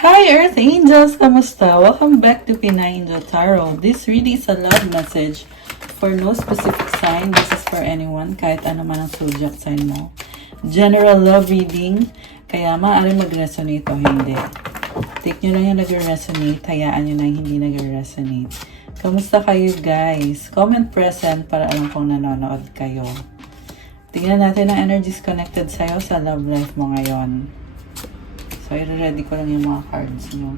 Hi Earth Angels! Kamusta? Welcome back to Pinay Angel Tarot. This reading is a love message for no specific sign. This is for anyone, kahit ano man ang zodiac sign mo. General love reading, kaya maaaring mag-resonate o hindi. Take nyo lang yung nag-resonate, hayaan nyo na yung hindi nag-resonate. Kamusta kayo guys? Comment present para alam kong nanonood kayo. Tingnan natin ang energies connected sa'yo sa love life mo ngayon. So, i-ready ko lang yung mga cards nyo.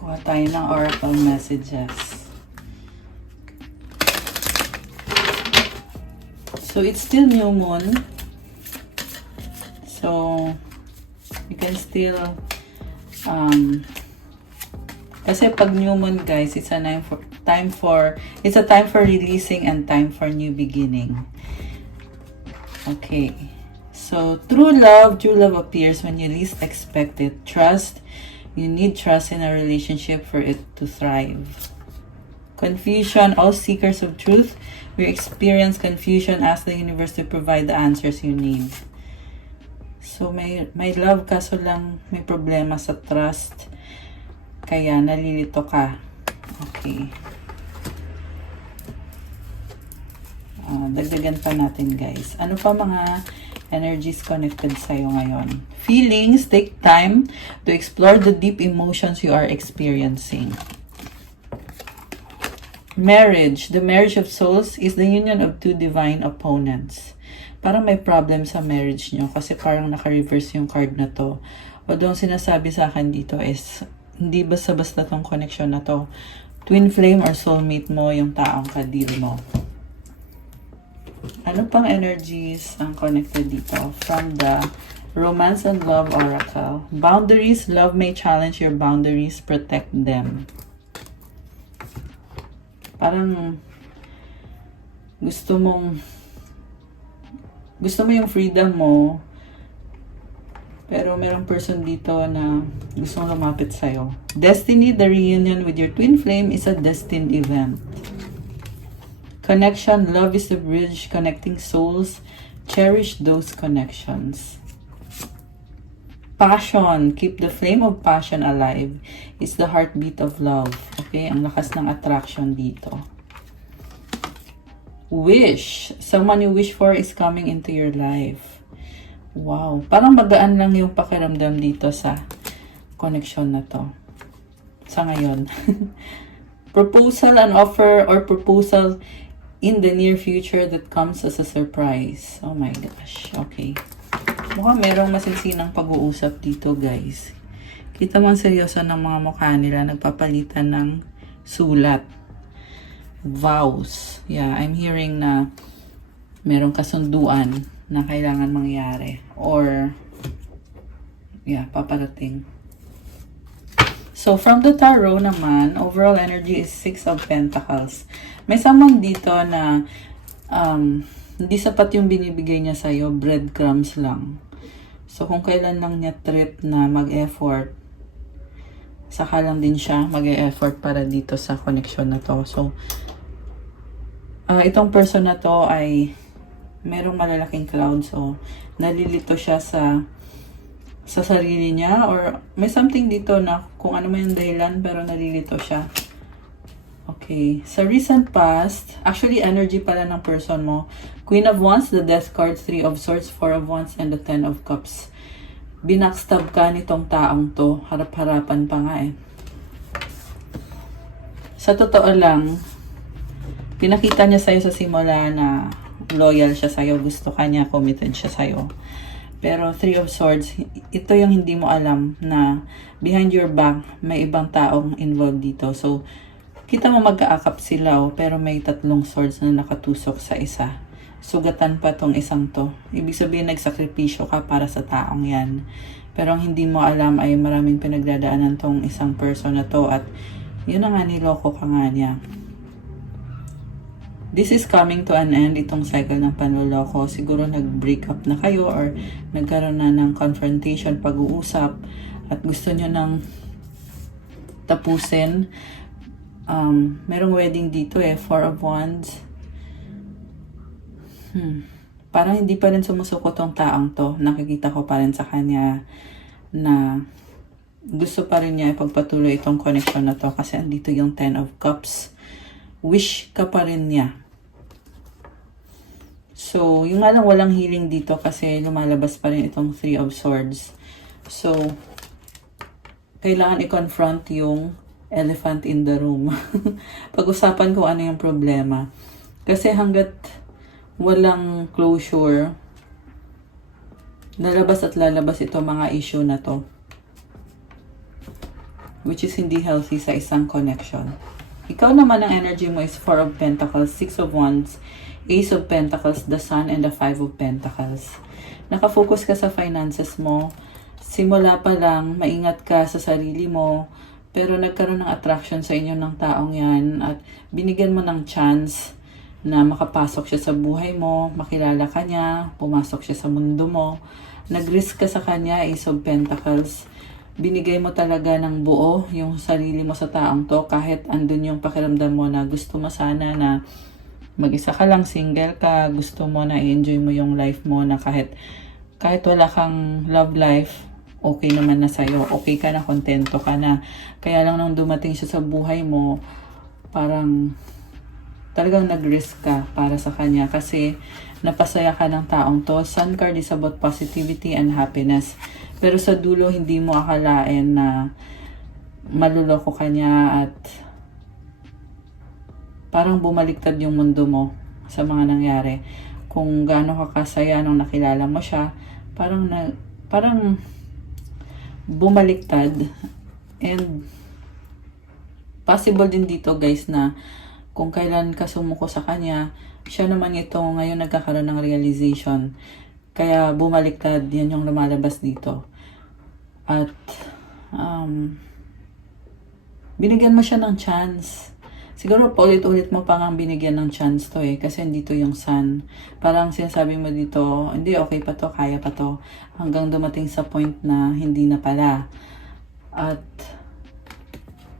Kuha tayo ng oracle messages. So, it's still new moon. So, you can still, kasi pag new moon guys, it's a time for releasing and time for new beginning. Okay. So, true love appears when you least expect it. Trust, you need trust in a relationship for it to thrive. Confusion, all seekers of truth, we experience confusion, ask the universe to provide the answers you need. So, may love kaso lang may problema sa trust, kaya nalilito ka. Okay. Dagdagan pa natin guys. Ano pa mga energies connected sa'yo ngayon? Feelings, take time to explore the deep emotions you are experiencing. Marriage, the marriage of souls is the union of two divine opponents. Parang may problem sa marriage nyo kasi parang naka-reverse yung card na to. Although sinasabi sa akin dito is hindi basta-basta tong connection na to. Twin flame or soulmate mo yung taong kadil mo. Ano pang energies ang connected dito? From the Romance and Love Oracle. Boundaries. Love may challenge your boundaries. Protect them. Parang gusto mo yung freedom mo, pero merong person dito na gustong lumapit sa'yo. Destiny. The reunion with your twin flame is a destined event. Connection, love is the bridge connecting souls. Cherish those connections. Passion, keep the flame of passion alive. It's the heartbeat of love. Okay, ang lakas ng attraction dito. Wish, someone you wish for is coming into your life. Wow, parang magaan lang yung pakiramdam dito sa connection na to. Sa ngayon. Proposal, an offer or proposal in the near future that comes as a surprise. Oh my gosh. Okay. Mukhang merong masinsinang pag-uusap dito, guys. Kita mo ang seryoso ng mga mukha nila. Nagpapalitan ng sulat. Vows. Yeah, I'm hearing na merong kasunduan na kailangan mangyari. Or, yeah, paparating. So, from the tarot naman, overall energy is 6 of Pentacles. May someone dito na hindi sapat yung binibigay niya sa'yo, breadcrumbs lang. So, kung kailan lang niya trip na mag-effort, saka lang din siya mag-effort para dito sa connection na to. So, itong person na to ay merong malalaking cloud. So, nalilito siya sa sarili niya or may something dito na kung ano man yung dahilan pero nalilito siya. Okay. Sa recent past, actually energy pala ng person mo. Queen of Wands, the Death card, 3 of Swords, 4 of Wands, and the 10 of Cups. Binackstab ka nitong taong to. Harap-harapan pa nga eh. Sa totoo lang, pinakita niya sa'yo sa simula na loyal siya sa'yo, gusto ka niya, committed siya sa'yo. Pero 3 of Swords, ito yung hindi mo alam na behind your back, may ibang taong involved dito. So, kita mo magkaakap sila pero may 3 swords na nakatusok sa isa. Sugatan pa tong isang to. Ibig sabihin nagsakripisyo ka para sa taong yan. Pero ang hindi mo alam ay maraming pinagdadaanan tong isang person na to at yun na nga niloko ka nga niya. This is coming to an end, itong cycle ng panloloko. Siguro nag-break up na kayo or nagkaroon na ng confrontation, pag-uusap at gusto nyo nang tapusin. Merong wedding dito 4 of Wands. Parang hindi pa rin sumusuko tong taong to. Nakikita ko pa rin sa kanya na gusto pa rin niya ipagpatuloy itong connection na to kasi andito yung 10 of Cups. Wish ka pa rin niya. So, yung nga lang walang healing dito kasi lumalabas pa rin itong 3 of Swords. So, kailangan i-confront yung elephant in the room. Pag-usapan kung ano yung problema. Kasi hanggat walang closure, lalabas at lalabas ito mga issue na to. Which is hindi healthy sa isang connection. Ikaw naman ang energy mo is 4 of Pentacles, 6 of Wands, Ace of Pentacles, the Sun, and the 5 of Pentacles. Nakafocus ka sa finances mo. Simula pa lang, maingat ka sa sarili mo. Pero nagkaroon ng attraction sa inyo ng taong yan. At binigyan mo ng chance na makapasok siya sa buhay mo. Makilala ka niya. Pumasok siya sa mundo mo. Nag-risk ka sa kanya, Ace of Pentacles. Binigay mo talaga ng buo yung sarili mo sa taong to. Kahit andun yung pakiramdam mo na gusto mo sana na mag-isa ka lang, single ka, gusto mo na i-enjoy mo yung life mo na kahit wala kang love life, okay naman na sa'yo. Okay ka na, kontento ka na. Kaya lang nung dumating siya sa buhay mo, parang talagang nag-risk ka para sa kanya kasi napasaya ka ng taong to. Sun card is about positivity and happiness. Pero sa dulo, hindi mo akalain na maluloko ka niya at parang bumaliktad yung mundo mo sa mga nangyari. Kung gaano ka kasaya nung nakilala mo siya, parang bumaliktad. And possible din dito guys na kung kailan ka sumuko sa kanya, siya naman ito ngayon nagkakaroon ng realization. Kaya bumaliktad, yan yung lumalabas dito. At binigyan mo siya ng chance. Siguro paulit-ulit mo pa nga binigyan ng chance to kasi dito yung Sun. Parang sinasabi mo dito, hindi, okay pa to, kaya pa to. Hanggang dumating sa point na hindi na pala. At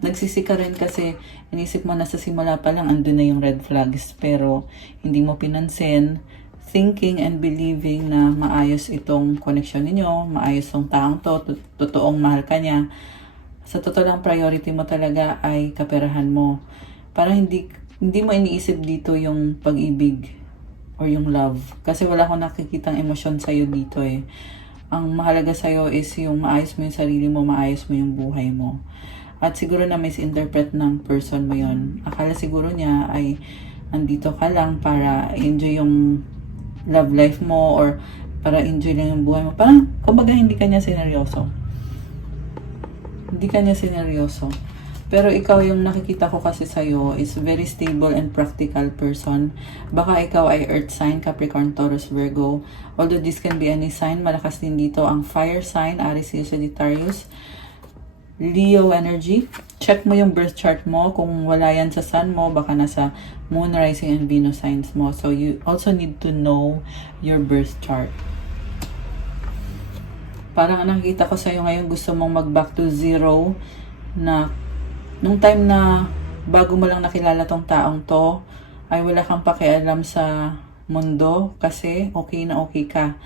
nagsisi ka rin kasi inisip mo na sa simula pa lang andun na yung red flags. Pero hindi mo pinansin, thinking and believing na maayos itong connection ninyo, maayos tong taong to, totoong mahal ka niya. Sa totoo lang, priority mo talaga ay kaperahan mo. Para hindi mo iniisip dito yung pag-ibig or yung love. Kasi wala akong nakikitang emosyon sa'yo dito Ang mahalaga sa'yo is yung maayos mo yung sarili mo, maayos mo yung buhay mo. At siguro na misinterpret ng person mo yon. Akala siguro niya ay andito ka lang para enjoy yung love life mo or para enjoy lang yung buhay mo. Parang, kumbaga hindi ka niya sineryoso. Hindi ka niya sineryoso. Pero ikaw yung nakikita ko kasi sa'yo is very stable and practical person. Baka ikaw ay Earth sign, Capricorn, Taurus, Virgo. Although this can be any sign, malakas din dito ang fire sign, Aries, Sagittarius, Leo energy. Check mo yung birth chart mo. Kung wala yan sa sun mo, baka nasa moon, rising, and Venus signs mo. So you also need to know your birth chart. Parang nakikita ko sa'yo ngayon, gusto mong mag-back to zero na nung time na bago mo lang nakilala tong taong to, ay wala kang pakialam sa mundo kasi okay na okay ka.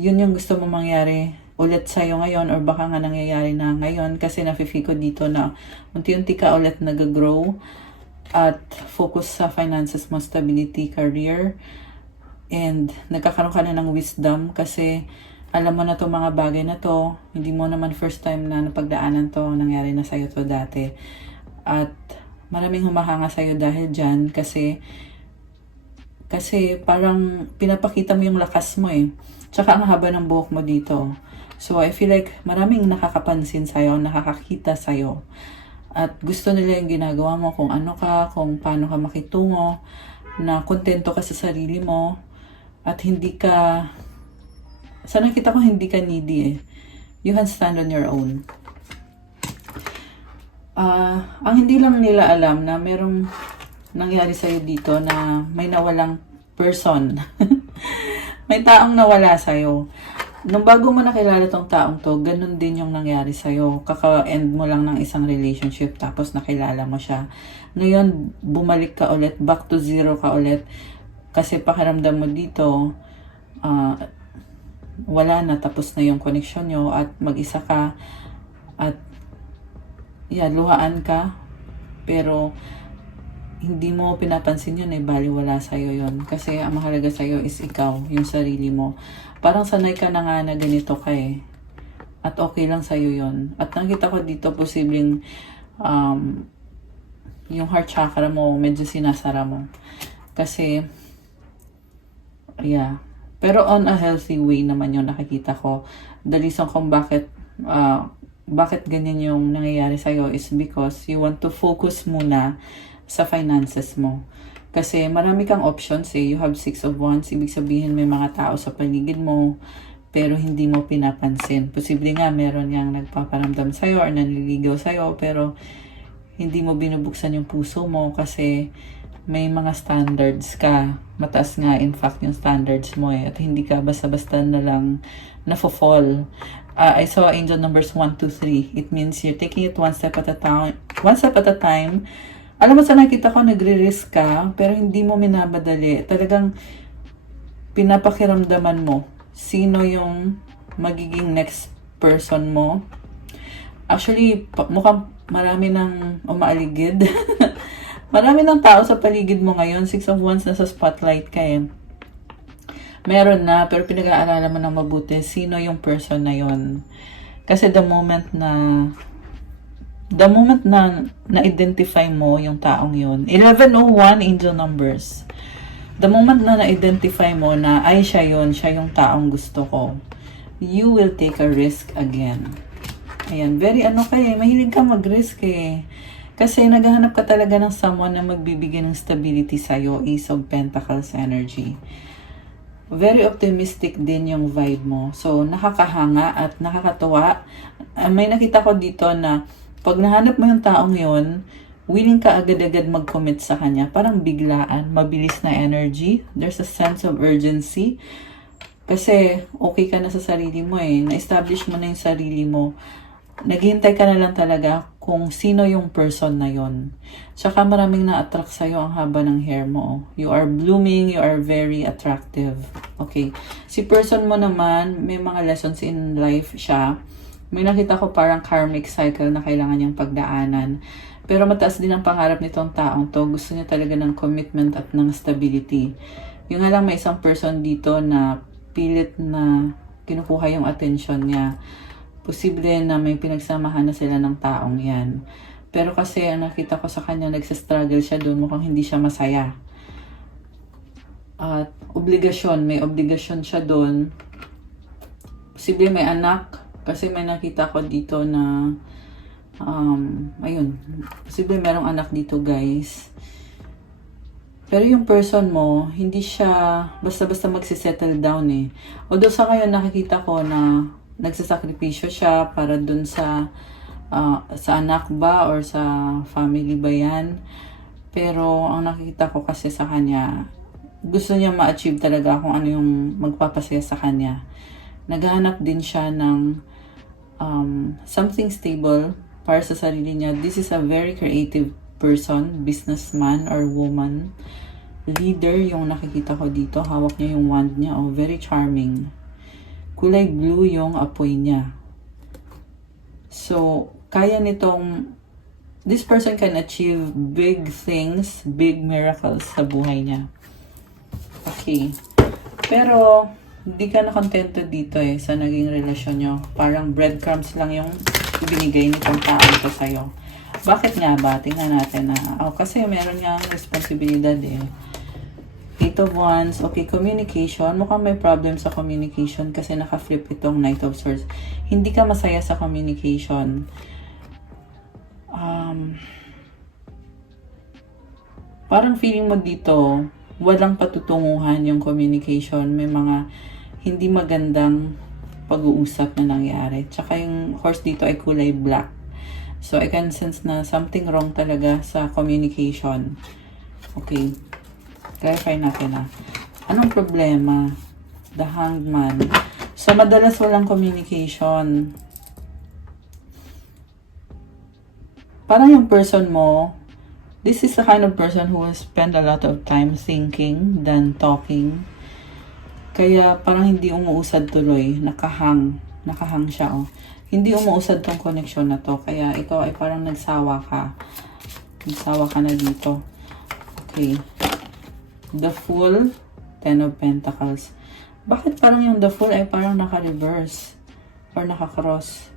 Yun yung gusto mo mangyari ulit sa'yo ngayon or baka nga nangyayari na ngayon kasi nafe-feel ko dito na unti-unti ka ulit nag-grow at focus sa finances mo, stability, career, and nagkakaroon ka na ng wisdom kasi alam mo na to mga bagay na to. Hindi mo naman first time na napagdaanan to, nangyari na sa'yo to dati. At maraming humahanga sa'yo dahil dyan kasi parang pinapakita mo yung lakas mo Tsaka ang haba ng buhok mo dito. So I feel like maraming nakakapansin sa'yo, nakakakita sa'yo. At gusto nila yung ginagawa mo, kung ano ka, kung paano ka makitungo, na kontento ka sa sarili mo, at hindi ka, sa nakita ko hindi ka needy You can stand on your own. Ang hindi lang nila alam na merong nangyari sa'yo dito na may nawalang person. May taong nawala sa'yo. Nung bago mo nakilala tong taong to, ganun din yung nangyari sa'yo. Kaka-end mo lang ng isang relationship tapos nakilala mo siya. Ngayon, bumalik ka ulit, back to zero ka ulit. Kasi pakiramdam mo dito, wala na, tapos na yung connection nyo at mag-isa ka at luhaan ka, pero hindi mo pinapansin yun, baliwala sa'yo yun. Kasi ang mahalaga sa'yo is ikaw, yung sarili mo. Parang sanay ka na nga na ganito ka at okay lang sa'yo yun. At nakita ko dito, posibleng yung heart chakra mo, medyo sinasara mo. Kasi, pero on a healthy way naman yung nakikita ko. The reason kung bakit ganyan yung nangyayari sa'yo is because you want to focus muna sa finances mo. Kasi marami kang options You have 6 of Wands. Ibig sabihin may mga tao sa paligid mo pero hindi mo pinapansin. Posible nga meron yang nagpaparamdam sa'yo or nanliligaw sa'yo pero hindi mo binubuksan yung puso mo kasi may mga standards ka. Mataas nga in fact yung standards mo at hindi ka basta-basta na lang nafo-fall. I saw angel numbers 1, 2, 3. It means you're taking it one step at a time. Alam mo, sa nakita ko, nagre-risk ka, pero hindi mo minabadali. Talagang pinapakiramdaman mo sino yung magiging next person mo. Actually, mukhang marami nang umaaligid. Marami ng tao sa paligid mo ngayon. 6 of Wands, nasa spotlight ka Meron na, pero pinag-aaralan mo ng mabuti sino yung person na yon. Kasi the moment na na-identify mo yung taong yun, 1101 angel numbers. The moment na na-identify mo na ay siya yung taong gusto ko, you will take a risk again. Ayan, very mahilig ka mag-risk Kasi naghahanap ka talaga ng someone na magbibigay ng stability sa'yo, Ace of Pentacles energy. Very optimistic din yung vibe mo. So, nakakahanga at nakakatuwa. May nakita ko dito na pag nahanap mo yung taong yun, willing ka agad-agad mag-commit sa kanya. Parang biglaan, mabilis na energy. There's a sense of urgency. Kasi okay ka na sa sarili mo Na-establish mo na yung sarili mo. Naghihintay ka na lang talaga kung sino yung person na yon. Tsaka maraming na-attract sa'yo ang haba ng hair mo. You are blooming, you are very attractive. Okay. Si person mo naman, may mga lessons in life siya. May nakita ko parang karmic cycle na kailangan niyang pagdaanan. Pero mataas din ang pangarap nitong taong to. Gusto niya talaga ng commitment at ng stability. Yung nga lang may isang person dito na pilit na kinukuha yung attention niya. Posible na may pinagsamahan na sila ng taong yan. Pero kasi ang nakita ko sa kanya, nagsastruggle siya doon. Mukhang hindi siya masaya. At may obligasyon siya doon. Posible may anak. Kasi may nakita ko dito na, posible merong anak dito guys. Pero yung person mo, hindi siya basta-basta magsisettle down Although sa ngayon nakikita ko na nagsasakripisyo siya para dun sa anak ba or sa family ba yan. Pero ang nakikita ko kasi sa kanya, gusto niya ma-achieve talaga kung ano yung magpapasaya sa kanya. Naghahanap din siya ng something stable para sa sarili niya. This is a very creative person, businessman or woman. Leader yung nakikita ko dito. Hawak niya yung wand niya. Very charming. Kulay blue yung apoy niya. So, kaya this person can achieve big things, big miracles sa buhay niya. Okay. Pero, hindi ka na kontento dito sa naging relasyon nyo. Parang breadcrumbs lang yung ibinigay nitong taon to sa'yo. Bakit nga ba? Tingnan natin kasi meron nga responsibilidad 8 of Wands. Okay, communication. Mukhang may problem sa communication kasi naka-flip itong Knight of Swords. Hindi ka masaya sa communication. Parang feeling mo dito, walang patutunguhan yung communication. May mga hindi magandang pag-uusap na nangyari. Tsaka yung horse dito ay kulay black. So, I can sense na something wrong talaga sa communication. Okay. Clarify natin Anong problema? The Hanged Man. So, madalas walang communication. Parang yung person mo, this is the kind of person who will spend a lot of time thinking than talking. Kaya parang hindi umuusad tuloy. Nakahang. Nakahang siya, oh. Hindi umuusad tong connection na to. Kaya ikaw ay parang nagsawa ka. Nagsawa ka na dito. Okay. The Fool, Ten of Pentacles. Bakit parang yung The Fool ay parang naka-reverse? Or naka-cross?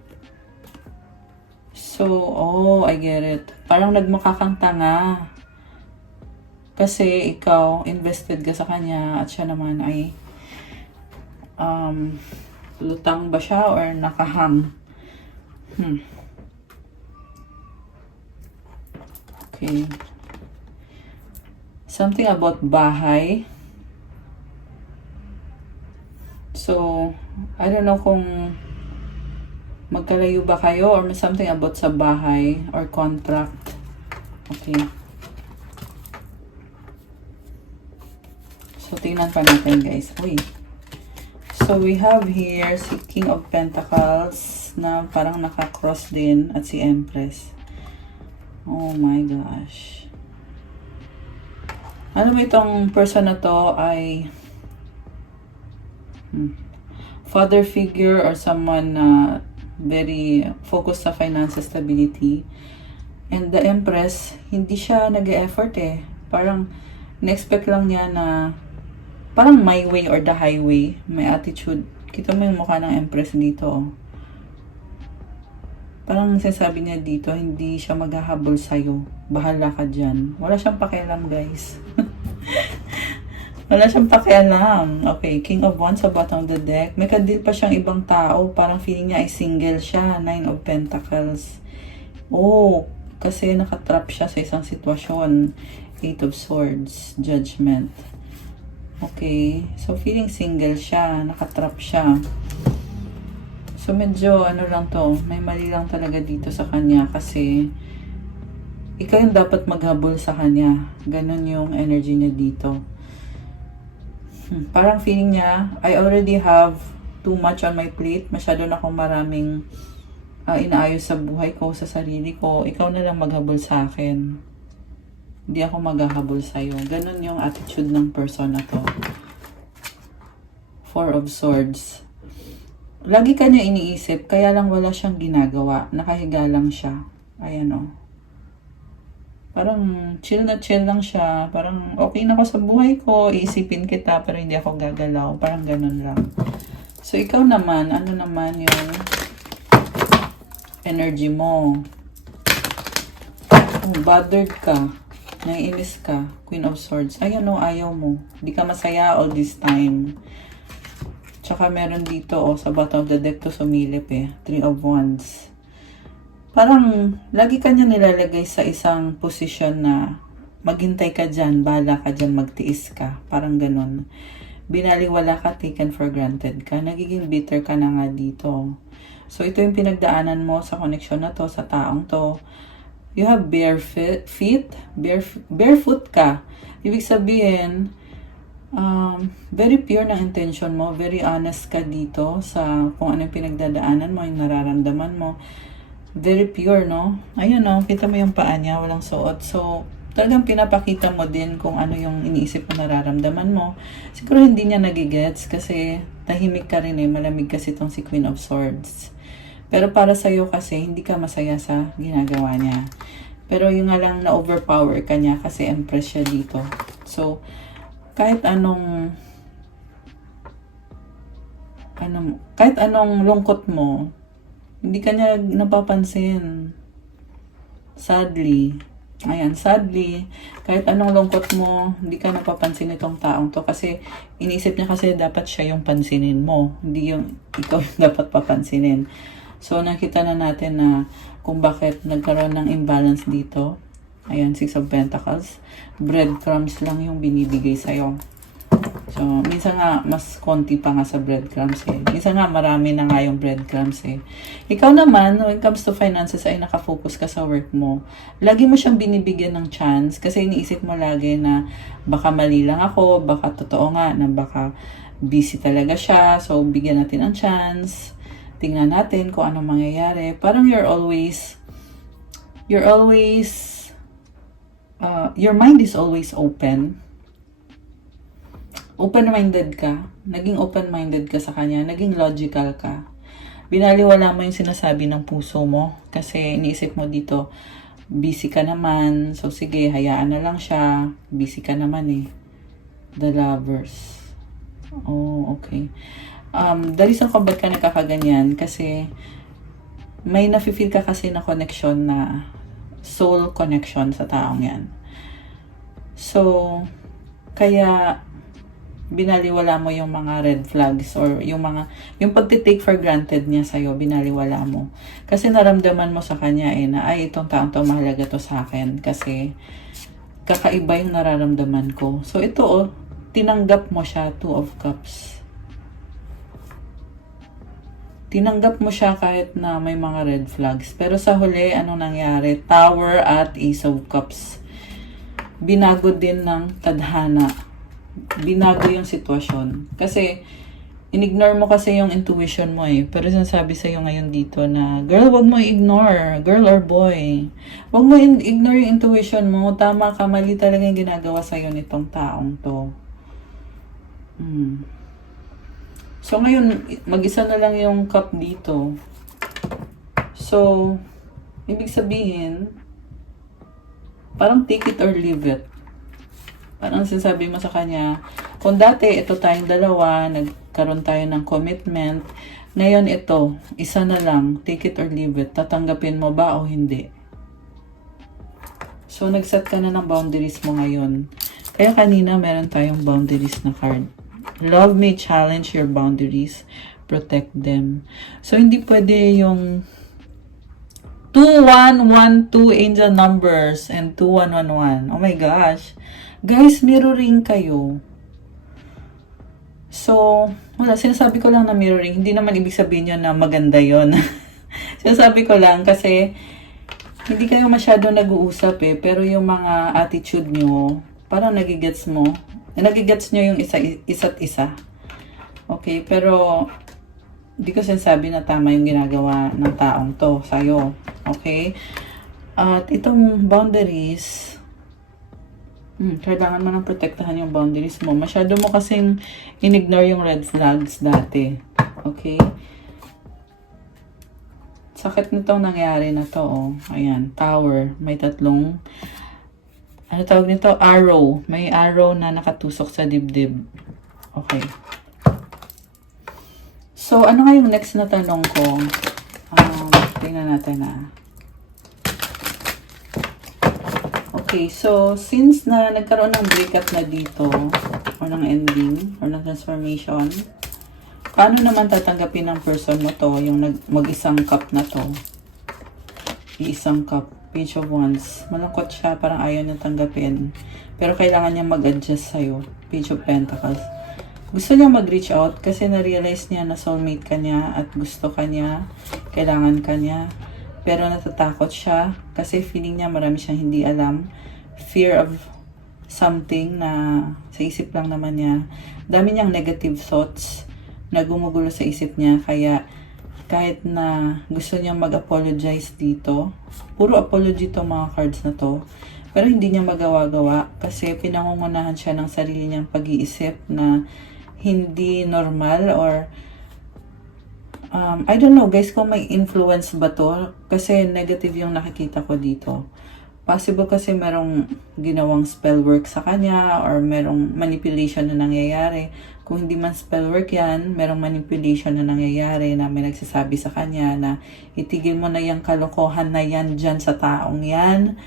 So, oh, I get it. Parang nagmukha kang tanga. Kasi ikaw, invested ka sa kanya at siya naman ay lutang ba siya or nakahang? Okay. Something about bahay. So, I don't know kung magkalayo ba kayo or something about sa bahay or contract. Okay. So, tingnan pa natin, guys. Uy. So, we have here si King of Pentacles na parang naka-cross din at si Empress. Oh my gosh. Ano ba itong person na to ay father figure or someone na very focused sa financial stability. And the Empress, hindi siya nag-e-effort eh. Parang na-expect lang niya na parang my way or the highway. May attitude. Kita mo yung mukha ng Empress dito. Oh. Parang sinasabi niya dito, hindi siya maghahabol sa'yo. Bahala ka dyan. Wala siyang pakialam, guys. Wala siyang pakialam. Okay, King of Wands sa bottom of the deck. May kadil pa siyang ibang tao. Parang feeling niya ay single siya. Nine of Pentacles. Oh, kasi nakatrap siya sa isang sitwasyon. Eight of Swords. Judgment. Okay, so feeling single siya, nakatrap siya. So medyo ano lang to, may mali lang talaga dito sa kanya kasi ikaw yung dapat maghabol sa kanya. Ganon yung energy niya dito. Parang feeling niya, I already have too much on my plate. Masyado na akong maraming inaayos sa buhay ko, sa sarili ko. Ikaw na lang maghabol sa akin. Hindi ako maghahabol sa'yo. Ganon yung attitude ng person na to. Four of Swords. Lagi ka niya iniisip, kaya lang wala siyang ginagawa. Nakahiga lang siya. Ayan o. Parang chill na chill lang siya. Parang okay na ako sa buhay ko. Iisipin kita pero hindi ako gagalaw. Parang ganon lang. So ikaw naman, ano naman yung energy mo? Oh, bothered ka. Naiinis ka, Queen of Swords. Ayan o, ayaw mo. Hindi ka masaya all this time. Tsaka meron dito, sa bottom of the deck to sumilip eh. Three of Wands. Parang, lagi ka niya nilalagay sa isang posisyon na maghintay ka dyan, bahala ka dyan, magtiis ka. Parang ganun. Binaliwala ka, taken for granted ka. Nagiging bitter ka na nga dito. So, ito yung pinagdaanan mo sa connection na to, sa taong to. You have bare feet, barefoot ka. Ibig sabihin, very pure na intention mo, very honest ka dito sa kung ano yung pinagdadaanan mo, yung nararamdaman mo. Very pure, no? Ayun, no? Kita mo yung paa niya, walang suot. So, talagang pinapakita mo din kung ano yung iniisip mo, nararamdaman mo. Siguro hindi niya nagigets kasi tahimik ka rin eh, malamig kasi itong si Queen of Swords. Pero para sa'yo kasi, hindi ka masaya sa ginagawa niya. Pero yung nga lang na-overpower ka niya kasi Empress siya dito. So, kahit anong lungkot mo, hindi ka niya napapansin. Sadly. Ayan, sadly, kahit anong lungkot mo, hindi ka napapansin itong taong to kasi iniisip niya kasi dapat siya yung pansinin mo. Hindi yung ikaw yung dapat papansinin. So, nakita na natin na kung bakit nagkaroon ng imbalance dito. Ayan, Six of Pentacles. Breadcrumbs lang yung binibigay sa'yo. So, minsan nga, mas konti pa nga sa breadcrumbs eh. Minsan nga, marami na nga yung breadcrumbs eh. Ikaw naman, when it comes to finances, ay nakafocus ka sa work mo. Lagi mo siyang binibigyan ng chance kasi iniisip mo lagi na baka mali lang ako, baka totoo nga na baka busy talaga siya. So, bigyan natin ng chance. Tingnan natin kung anong mangyayari. Parang your mind is always open. open-minded ka. Naging open-minded ka sa kanya. Naging logical ka. Binaliwala mo yung sinasabi ng puso mo. Kasi iniisip mo dito, busy ka naman. So sige, hayaan na lang siya. Busy ka naman eh. The Lovers. Oh, okay. The reason kung ba't ka nagkakaganyan, kasi may nafe-feel ka kasi na connection, na soul connection sa taong yan. So, kaya binaliwala mo yung mga red flags or yung pagtitake for granted niya sa'yo, binaliwala mo. Kasi naramdaman mo sa kanya na ay, itong taong to mahalaga to sa akin kasi kakaiba yung nararamdaman ko. So ito tinanggap mo siya, 2 of Cups. Tinanggap mo siya kahit na may mga red flags. Pero sa huli, anong nangyari? Tower at Ace of Cups. Binago din ng tadhana. Binago yung sitwasyon. Kasi, inignore mo kasi yung intuition mo eh. Pero sinasabi sa'yo ngayon dito na, girl, wag mo i-ignore. Girl or boy. Wag mo ignore yung intuition mo. Tama ka, mali talaga yung ginagawa sa'yo nitong taong to. So, ngayon, mag-isa na lang yung cup dito. So, ibig sabihin, parang take it or leave it. Parang sinasabi mo sa kanya, kung dati ito tayong dalawa, nagkaroon tayo ng commitment, ngayon ito, isa na lang, take it or leave it. Tatanggapin mo ba o hindi? So, nag-set ka na ng boundaries mo ngayon. Kaya kanina, meron tayong boundaries na card. Love may challenge your boundaries. Protect them. So, hindi pwede yung 2112 angel numbers and 2111. Oh my gosh. Guys, mirroring kayo. So, wala, sinasabi ko lang na mirroring. Hindi naman ibig sabihin yun na maganda yun. Sinasabi ko lang kasi hindi kayo masyado nag-uusap eh. Pero yung mga attitude nyo, parang nagigets mo. Nagigets nyo yung isa't isa. Okay, pero hindi ko sinasabi na tama yung ginagawa ng taong to sa'yo. Okay? At itong boundaries, kailangan mo nang protektahan yung boundaries mo. Masyado mo kasing inignore yung red flags dati. Okay? Sakit nitong nangyari na to, oh. Ayan, tower. May tatlong, ano tawag nito? Arrow. May arrow na nakatusok sa dibdib. Okay. So, ano nga yung next na tanong ko? Tingnan natin na. Okay, so, since na nagkaroon ng breakup na dito, or ng ending, or ng transformation, paano naman tatanggapin ng person mo to, yung mag-isang cup na to? Isang cup, Page of Wands. Malungkot siya, parang ayaw niya tanggapin. Pero kailangan niya mag-adjust sa'yo. Page of Pentacles. Gusto niya mag-reach out kasi na-realize niya na soulmate ka niya at gusto ka niya, kailangan ka niya. Pero natatakot siya kasi feeling niya marami siyang hindi alam. Fear of something na sa isip lang naman niya. Dami niyang negative thoughts na gumugulo sa isip niya. Kaya kahit na gusto niya mag-apologize dito, puro apology to mga cards na to. Pero hindi niya magawa-gawa kasi pinangungunahan siya ng sarili niyang pag-iisip na hindi normal or I don't know guys kung may influence ba to kasi negative yung nakikita ko dito. Possible kasi merong ginawang spell work sa kanya or merong manipulation na nangyayari. Kung hindi man spell work yan, merong manipulation na nangyayari na may nagsasabi sa kanya na itigil mo na yung kalokohan na yan dyan sa taong yan.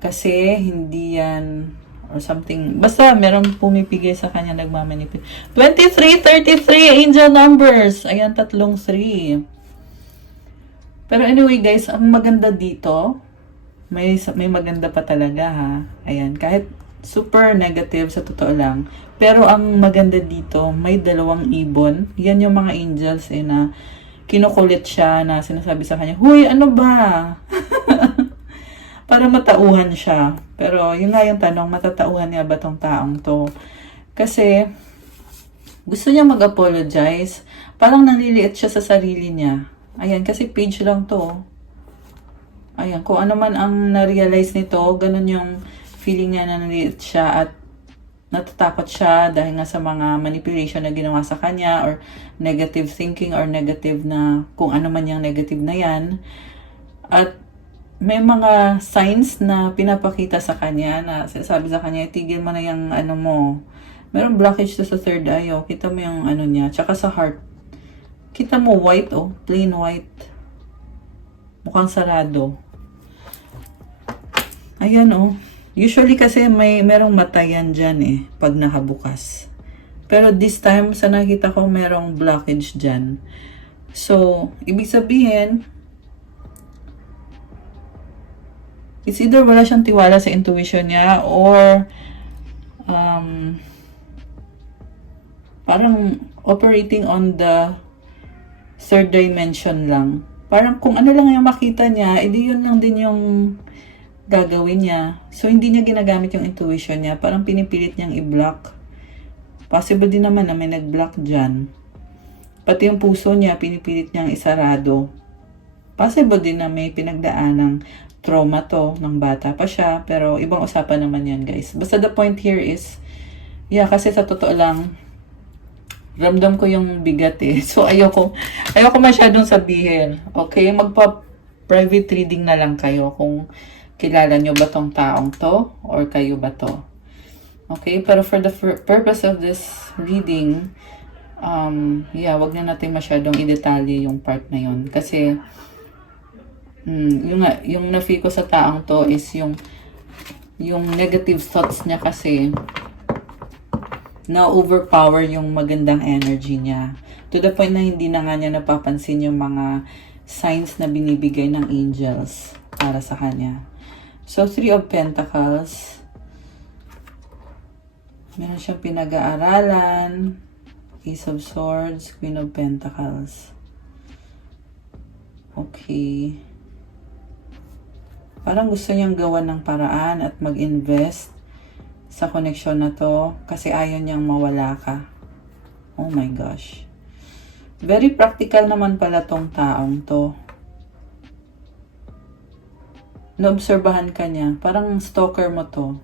Kasi hindi yan or something. Basta merong pumipigay sa kanya, nagmamanipulate. 2333 angel numbers. Ayan, 3. Pero anyway guys, ang maganda dito, may maganda pa talaga ha. Ayan, kahit super negative sa totoo lang. Pero ang maganda dito, may 2 ibon. Yan yung mga angels na kinukulit siya na sinasabi sa kanya, huy, ano ba? Para matauhan siya. Pero yun nga yung tanong, matatauhan niya ba tong taong to? Kasi gusto niya mag-apologize. Parang nanliliit siya sa sarili niya. Ayan, kasi page lang to. Ayan, kung ano man ang na-realize nito, ganun yung feeling niya na nanliliit siya at natatakot siya dahil nga sa mga manipulation na ginawa sa kanya or negative thinking or negative na kung ano man yung negative na yan. At may mga signs na pinapakita sa kanya na sinasabi sa kanya, itigil mo na yung ano mo. Merong blockage to sa third eye, oh. Kita mo yung ano niya. Tsaka sa heart. Kita mo white, oh. Plain white. Mukhang sarado. Ayan, oh. Usually kasi merong mata yan dyan eh, pag nakabukas. Pero this time, sa nakita ko, merong blockage dyan. So, ibig sabihin, it's either wala siyang tiwala sa intuition niya or parang operating on the third dimension lang. Parang kung ano lang yung makita niya, edi yun lang din yung gagawin niya. So, hindi niya ginagamit yung intuition niya. Parang pinipilit niyang i-block. Possible din naman na may nag-block dyan. Pati yung puso niya, pinipilit niyang isarado. Possible din na may pinagdaanang trauma to ng bata pa siya. Pero ibang usapan naman yan, guys. Basta the point here is, kasi sa totoo lang, ramdam ko yung bigat eh. So, ayoko masyadong sabihin. Okay, magpa-private reading na lang kayo kung kilala nyo ba tong taong to or kayo ba to. Okay, pero for the purpose of this reading, wag na natin masyadong i-detalye yung part na yun. Kasi, yung na-feel ko sa taong to is yung negative thoughts niya kasi na-overpower yung magandang energy niya. To the point na hindi na nga niya napapansin yung mga signs na binibigay ng angels para sa kanya. So, 3 of Pentacles. Meron siyang pinag-aaralan. Ace of Swords, Queen of Pentacles. Okay. Parang gusto niyang gawan ng paraan at mag-invest sa connection na to kasi ayaw niyang mawala ka. Oh my gosh. Very practical naman pala tong taong to. Naobserbahan ka niya. Parang stalker mo to.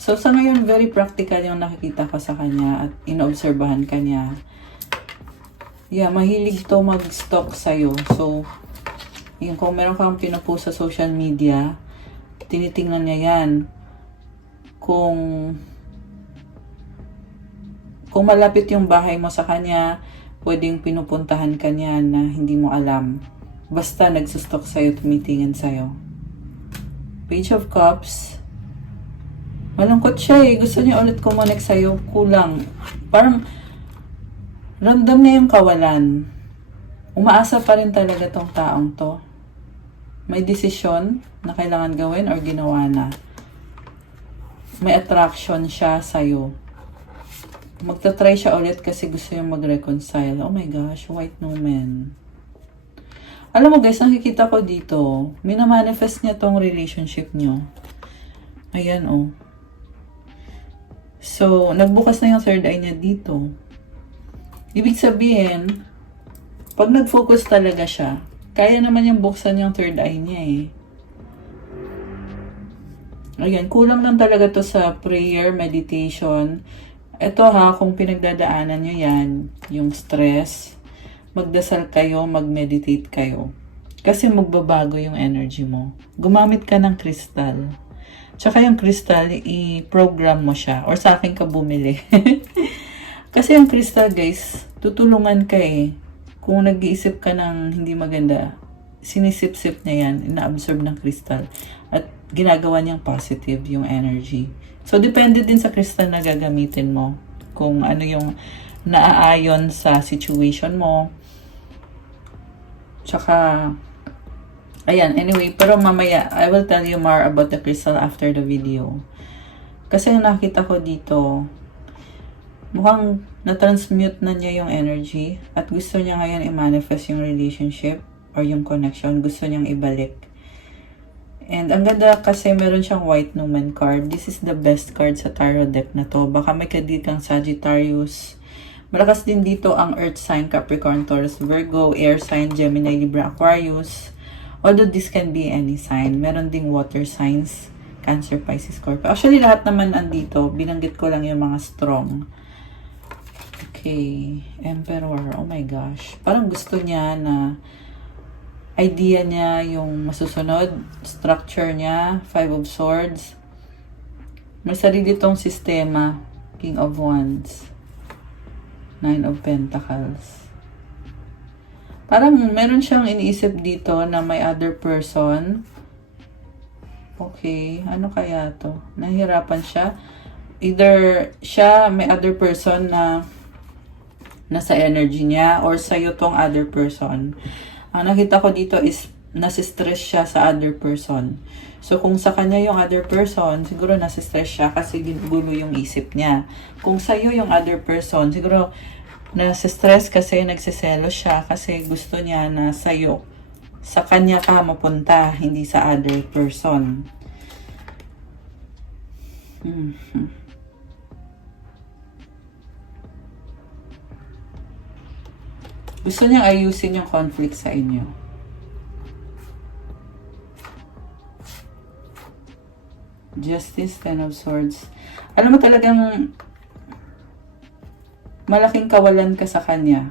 So, sa ngayon, very practical yung nakikita ko sa kanya at inoobserbahan ka niya. Mahilig to mag-stalk sa'yo. So, kung meron kang pinupost sa social media, tinitingnan niya yan. Kung malapit yung bahay mo sa kanya, pwedeng pinupuntahan ka niya na hindi mo alam. Basta nagsustalk sa'yo, tumitingin sa'yo. Page of Cups. Malungkot siya eh. Gusto niya ulit kumonek sa'yo. Kulang. Parang ramdam niya yung kawalan. Umaasa pa rin talaga tong taong to. May desisyon na kailangan gawin or ginawa na. May attraction siya sa'yo. Magta-try siya ulit kasi gusto niya mag-reconcile. Oh my gosh, white woman. Alam mo guys, nakikita ko dito, minamanifest niya tong relationship niyo. Ayan oh. So, nagbukas na yung third eye niya dito. Ibig sabihin, pag nag-focus talaga siya, kaya naman yung buksan yung third eye niya eh. Ayan, kulang lang talaga to sa prayer, meditation. Ito kung pinagdadaanan nyo yan, yung stress, magdasal kayo, mag-meditate kayo. Kasi magbabago yung energy mo. Gumamit ka ng kristal. Tsaka yung kristal, i-program mo siya. Or sa akin ka bumili. Kasi yung kristal guys, tutulungan ka eh. Kung nag-iisip ka ng hindi maganda, sinisip-sip niya yan, ina-absorb ng kristal. At ginagawa niyang positive yung energy. So, depende din sa kristal na gagamitin mo. Kung ano yung naaayon sa situation mo. Tsaka, ayan, anyway, pero mamaya, I will tell you more about the crystal after the video. Kasi yung nakita ko dito, mukhang na-transmute na niya yung energy at gusto niya ngayon i-manifest yung relationship or yung connection. Gusto niyang ibalik. And ang ganda kasi meron siyang white numen card. This is the best card sa tarot deck na to. Baka may kadit kang Sagittarius. Malakas din dito ang Earth sign, Capricorn, Taurus, Virgo, Air sign, Gemini, Libra, Aquarius. Although this can be any sign. Meron ding water signs. Cancer, Pisces, Scorpio. Actually, lahat naman andito. Binanggit ko lang yung mga strong. Okay. Emperor. Oh my gosh. Parang gusto niya na idea niya yung masusunod. Structure niya. Five of Swords. May sarili tong sistema. King of Wands. Nine of Pentacles. Parang meron siyang iniisip dito na may other person. Okay, ano kaya to? Nahihirapan siya. Either siya, may other person na nasa energy niya or sa'yo tong other person. Ang nakita ko dito is nasistress siya sa other person. So, kung sa kanya yung other person, siguro nasistress siya kasi gulo yung isip niya. Kung sa'yo yung other person, siguro nasistress kasi nagsiselo siya kasi gusto niya na sa'yo. Sa kanya ka mapunta, hindi sa other person. Gusto niyang ayusin yung conflict sa inyo. Justice, Ten of Swords. Alam mo talagang malaking kawalan ka sa kanya.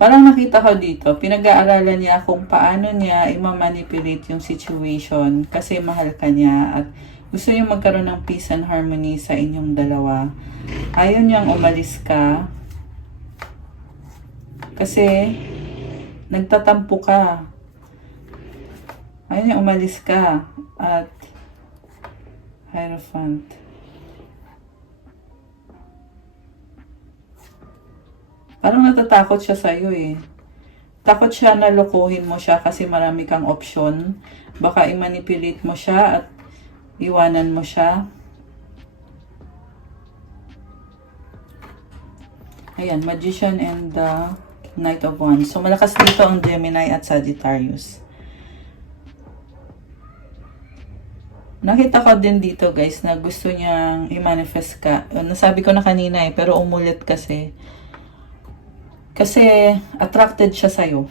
Parang nakita ko dito, pinag-aaralan niya kung paano niya i-manipulate yung situation kasi mahal ka niya at gusto niya magkaroon ng peace and harmony sa inyong dalawa. Ayaw niyang umalis ka kasi nagtatampo ka. Ayaw niyang umalis ka at Hierophant. Parang natatakot siya sa'yo eh. Takot siya na lokohin mo siya kasi marami kang option. Baka i-manipulate mo siya at iwanan mo siya. Ayan, Magician and the Knight of Wands. So, malakas dito ang Gemini at Sagittarius. Nakita ko din dito guys na gusto niyang i-manifest ka. Nasabi ko na kanina eh, pero umulit kasi. Kasi attracted siya sa'yo.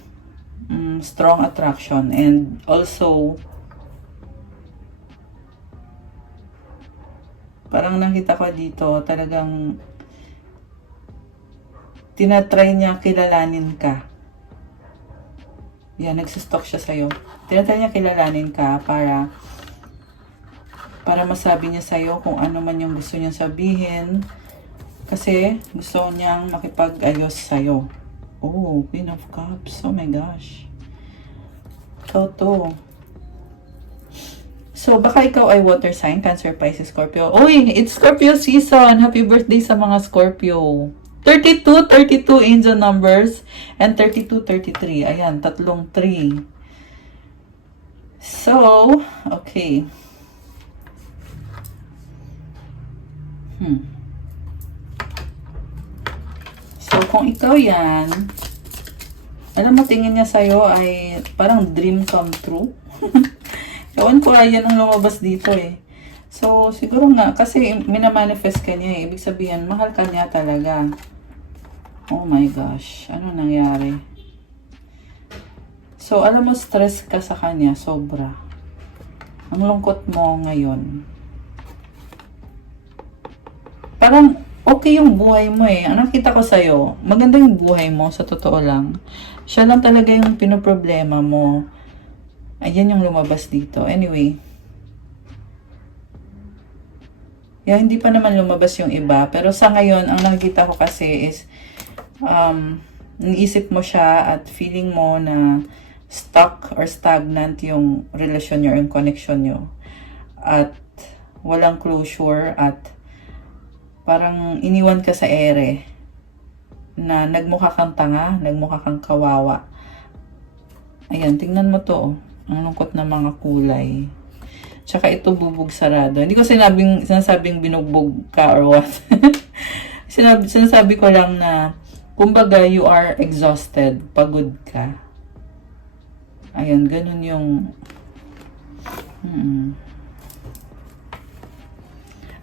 Strong attraction. And also, parang nakita ko dito, talagang tinatry niya kilalanin ka. Yan, nagsustalk siya sa'yo. Tinatry niya kilalanin ka para masabi niya sa'yo kung ano man yung gusto niyang sabihin. Kasi gusto niyang makipag-ayos sa'yo. Oh, Queen of Cups. Oh my gosh. Ikaw to. So, baka ikaw ay water sign, Cancer, Pisces, Scorpio. Uy, it's Scorpio season. Happy birthday sa mga Scorpio. 32 angel numbers and 32-33. Ayan, tatlong 3. So, okay. So, kung ikaw yan, alam mo, tingin niya sa'yo ay parang dream come true. Ewan ko, yan ang lumabas dito eh. So, siguro nga, kasi minamanifest ka niya eh. Ibig sabihin, mahal ka niya talaga. Oh my gosh, ano nangyari? So, alam mo, stress ka sa kanya, sobra. Ang lungkot mo ngayon. Parang, okay yung buhay mo eh. Ang nakita ko sa'yo, maganda yung buhay mo, sa totoo lang. Siya lang talaga yung pinoproblema mo. Ayan yung lumabas dito. Anyway. Hindi pa naman lumabas yung iba. Pero sa ngayon, ang nakikita ko kasi is, naisip mo siya at feeling mo na stuck or stagnant yung relasyon nyo, yung connection nyo. At walang closure at parang iniwan ka sa ere na nagmukha kang tanga, nagmukha kang kawawa. Ayan, tingnan mo to. Ang lungkot na mga kulay. Tsaka ito bubog sarado. Hindi ko sinasabing binugbog ka or what. Sinasabi ko lang na kumbaga you are exhausted, pagod ka. Ayan, ganun yung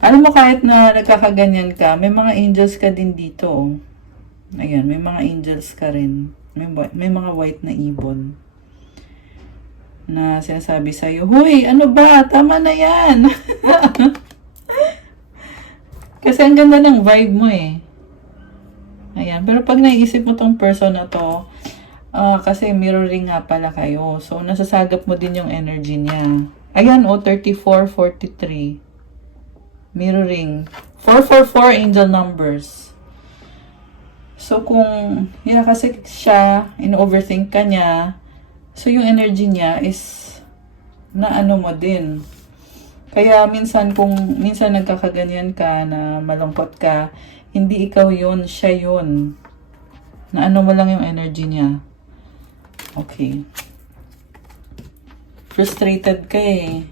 Alam mo, kahit na nagkakaganyan ka, may mga angels ka din dito. Oh. Ayan, may mga angels ka rin. May mga white na ibon na sinasabi sa'yo, "Huy, ano ba? Tama na yan." Kasi ang ganda ng vibe mo eh. Ayan, pero pag naiisip mo tong person na to, kasi mirroring nga pala kayo. So, nasasagap mo din yung energy niya. Ayan, 34, 43. Mirroring. 444 angel numbers. So, kung kasi siya, in-overthink ka niya, so yung energy niya is na ano mo din. Kaya minsan nagkakaganyan ka na malungkot ka, hindi ikaw yun, siya yun. Na ano mo lang yung energy niya. Okay. Frustrated ka eh.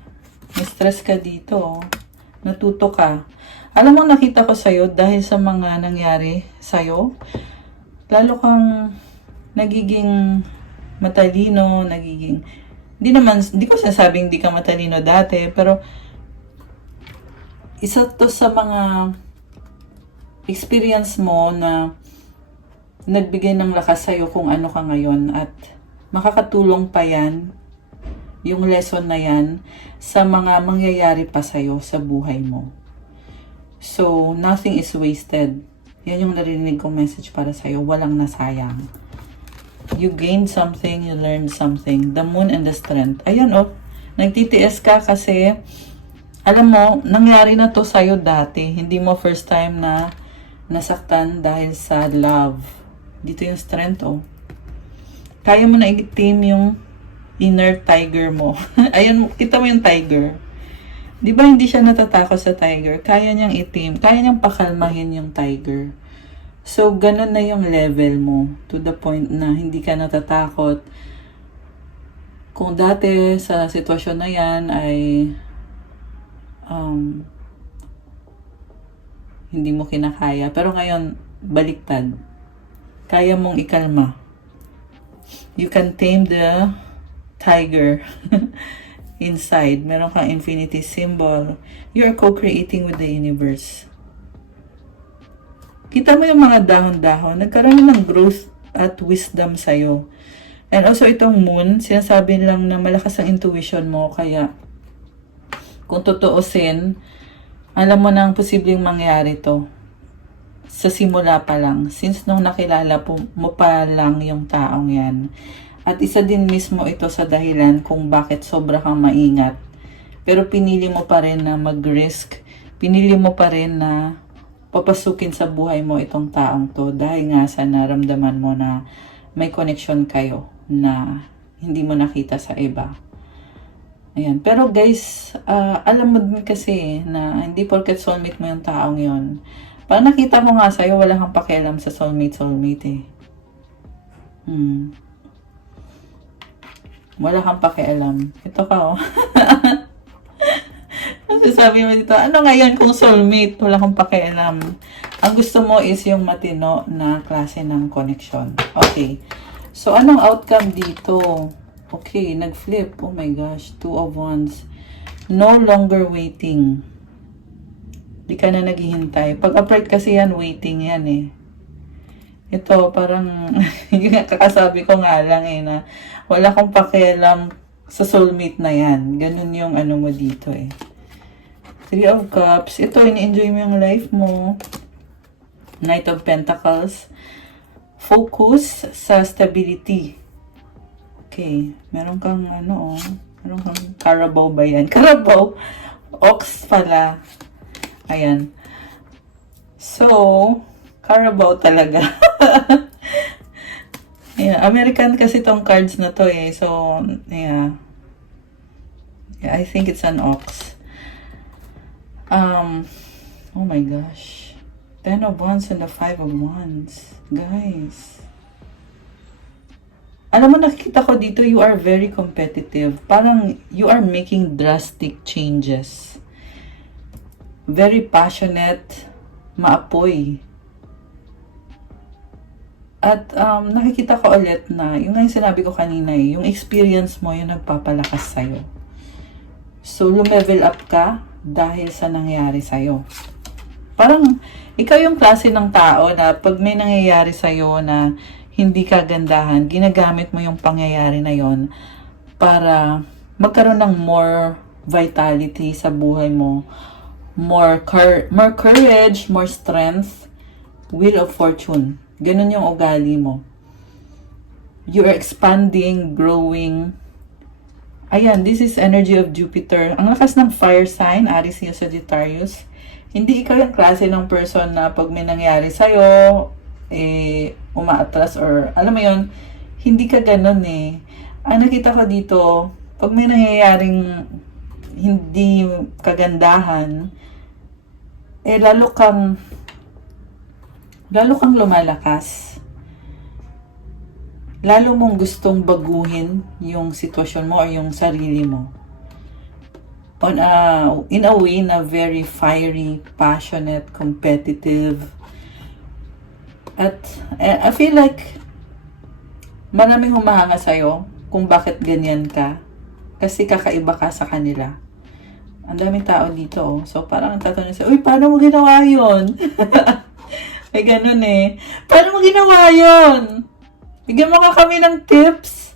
Na-stress ka dito. Natuto ka. Alam mo, nakita ko sa'yo dahil sa mga nangyari sa'yo, lalo kang nagiging matalino, hindi ko sinasabing hindi ka matalino dati, pero isa to sa mga experience mo na nagbigay ng lakas sa'yo kung ano ka ngayon at makakatulong pa yan, yung lesson na yan, sa mga mangyayari pa sa'yo sa buhay mo. So, nothing is wasted. Yan yung narinig kong message para sa'yo. Walang nasayang. You gained something, you learned something. The moon and the strength. Ayan oh, nagtitiis ka kasi, alam mo, nangyari na to sa'yo dati. Hindi mo first time na nasaktan dahil sa love. Dito yung strength oh. Kaya mo na i-tame yung inner tiger mo. Ayan, kita mo yung tiger. Di ba hindi siya natatakot sa tiger? Kaya niyang itim. Kaya niyang pakalmahin yung tiger. So, ganun na yung level mo. To the point na hindi ka natatakot. Kung dati sa sitwasyon na yan ay hindi mo kinakaya. Pero ngayon, baliktad. Kaya mong ikalma. You can tame the tiger inside. Meron kang infinity symbol. You are co-creating with the universe. Kita mo yung mga dahon-dahon. Nagkaroon ng growth at wisdom sa'yo. And also itong moon, sinasabi lang na malakas ang intuition mo. Kaya kung tutuusin, alam mo na ang posibleng mangyari to. Sa simula pa lang. Since nung nakilala mo pa lang yung taong yan. At isa din mismo ito sa dahilan kung bakit sobra kang maingat. Pero pinili mo pa rin na mag-risk. Pinili mo pa rin na papasukin sa buhay mo itong taong to. Dahil nga sa naramdaman mo na may connection kayo na hindi mo nakita sa iba. Ayan. Pero guys, alam mo din kasi na hindi porket soulmate mo yung taong yon. Pag nakita mo nga sa'yo, wala kang pakialam sa soulmate eh. Wala kang pakialam. Ito ka, oh. Kasi sabi mo dito, ano ngayon kung soulmate? Wala kang pakialam. Ang gusto mo is yung matino na klase ng connection. Okay. So, anong outcome dito? Okay, nag-flip. Oh my gosh. 2 of Wands. No longer waiting. Di ka na naghihintay. Pag upright kasi yan, waiting yan eh. Ito, parang, yung kakasabi ko nga lang eh, na wala kang pakialam sa soulmate na yan. Ganun yung ano mo dito eh. 3 of Cups. Ito, ini-enjoy mo yung life mo. Knight of Pentacles. Focus sa stability. Okay. Meron kang ano, meron kang Carabao ba yan? Carabao. Ox pala. Ayan. So, Carabao talaga. Yeah, American kasi tong cards na to eh. So, yeah. Yeah, I think it's an ox. Oh my gosh. 10 of Wands and the 5 of Wands. Guys. Alam mo, nakikita ko dito, you are very competitive. Parang you are making drastic changes. Very passionate, maapoy. At nakikita ko ulit na, yung nga yung sinabi ko kanina yung experience mo yung nagpapalakas sa'yo. So, lumevel up ka, dahil sa nangyayari sa'yo. Parang, ikaw yung klase ng tao na pag may nangyayari sa'yo na hindi kagandahan, ginagamit mo yung pangyayari na yon para magkaroon ng more vitality sa buhay mo, more courage, more strength, wheel of fortune. Ganun yung ugali mo. You're expanding, growing. Ayan, this is energy of Jupiter. Ang lakas ng fire sign, Aries, Leo, Sagittarius. Hindi ikaw yung klase ng person na pag may nangyari sa'yo, umaatras or, alam mo yun, hindi ka ganun eh. Ang nakita ko dito, pag may nangyayaring hindi kagandahan, lalo kang lumalakas. Lalo mong gustong baguhin yung sitwasyon mo or yung sarili mo. In a way na very fiery, passionate, competitive. At I feel like maraming humahanga sa'yo kung bakit ganyan ka. Kasi kakaiba ka sa kanila. Ang daming tao dito, oh. So parang tatanungin sa'yo, uy, paano mo ginawa yun? May ganun eh. Paano mo ginawa yun? Bigyan mo ka kami ng tips.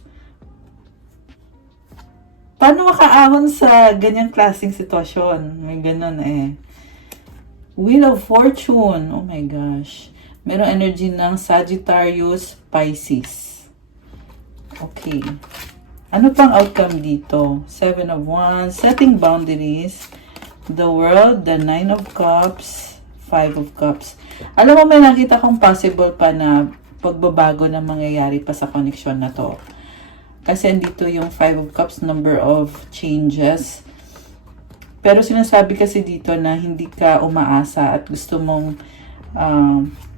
Paano makaahon sa ganyang klaseng sitwasyon? May ganun eh. Wheel of Fortune. Oh my gosh. Merong energy ng Sagittarius, Pisces. Okay. Ano pang outcome dito? 7 of Wands. Setting boundaries. The World. The 9 of Cups. 5 of Cups. Alam mo, may nakita kong possible pa na pagbabago na mangyayari pa sa connection na to. Kasi andito yung 5 of Cups, number of changes. Pero sinasabi kasi dito na hindi ka umaasa at gusto mong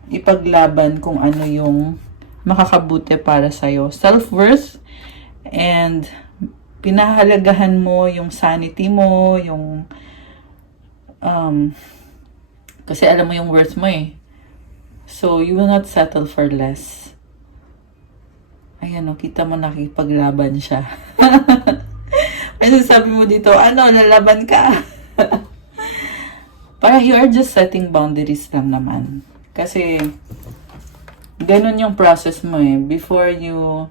ipaglaban kung ano yung makakabuti para sa'yo. Self-worth and pinahalagahan mo yung sanity mo, yung kasi alam mo yung worth mo eh. So, you will not settle for less. Ayan o, kita mo nakipaglaban siya. Ay, sabi mo dito, lalaban ka. Parang you are just setting boundaries lang naman. Kasi, ganun yung process mo eh. Before you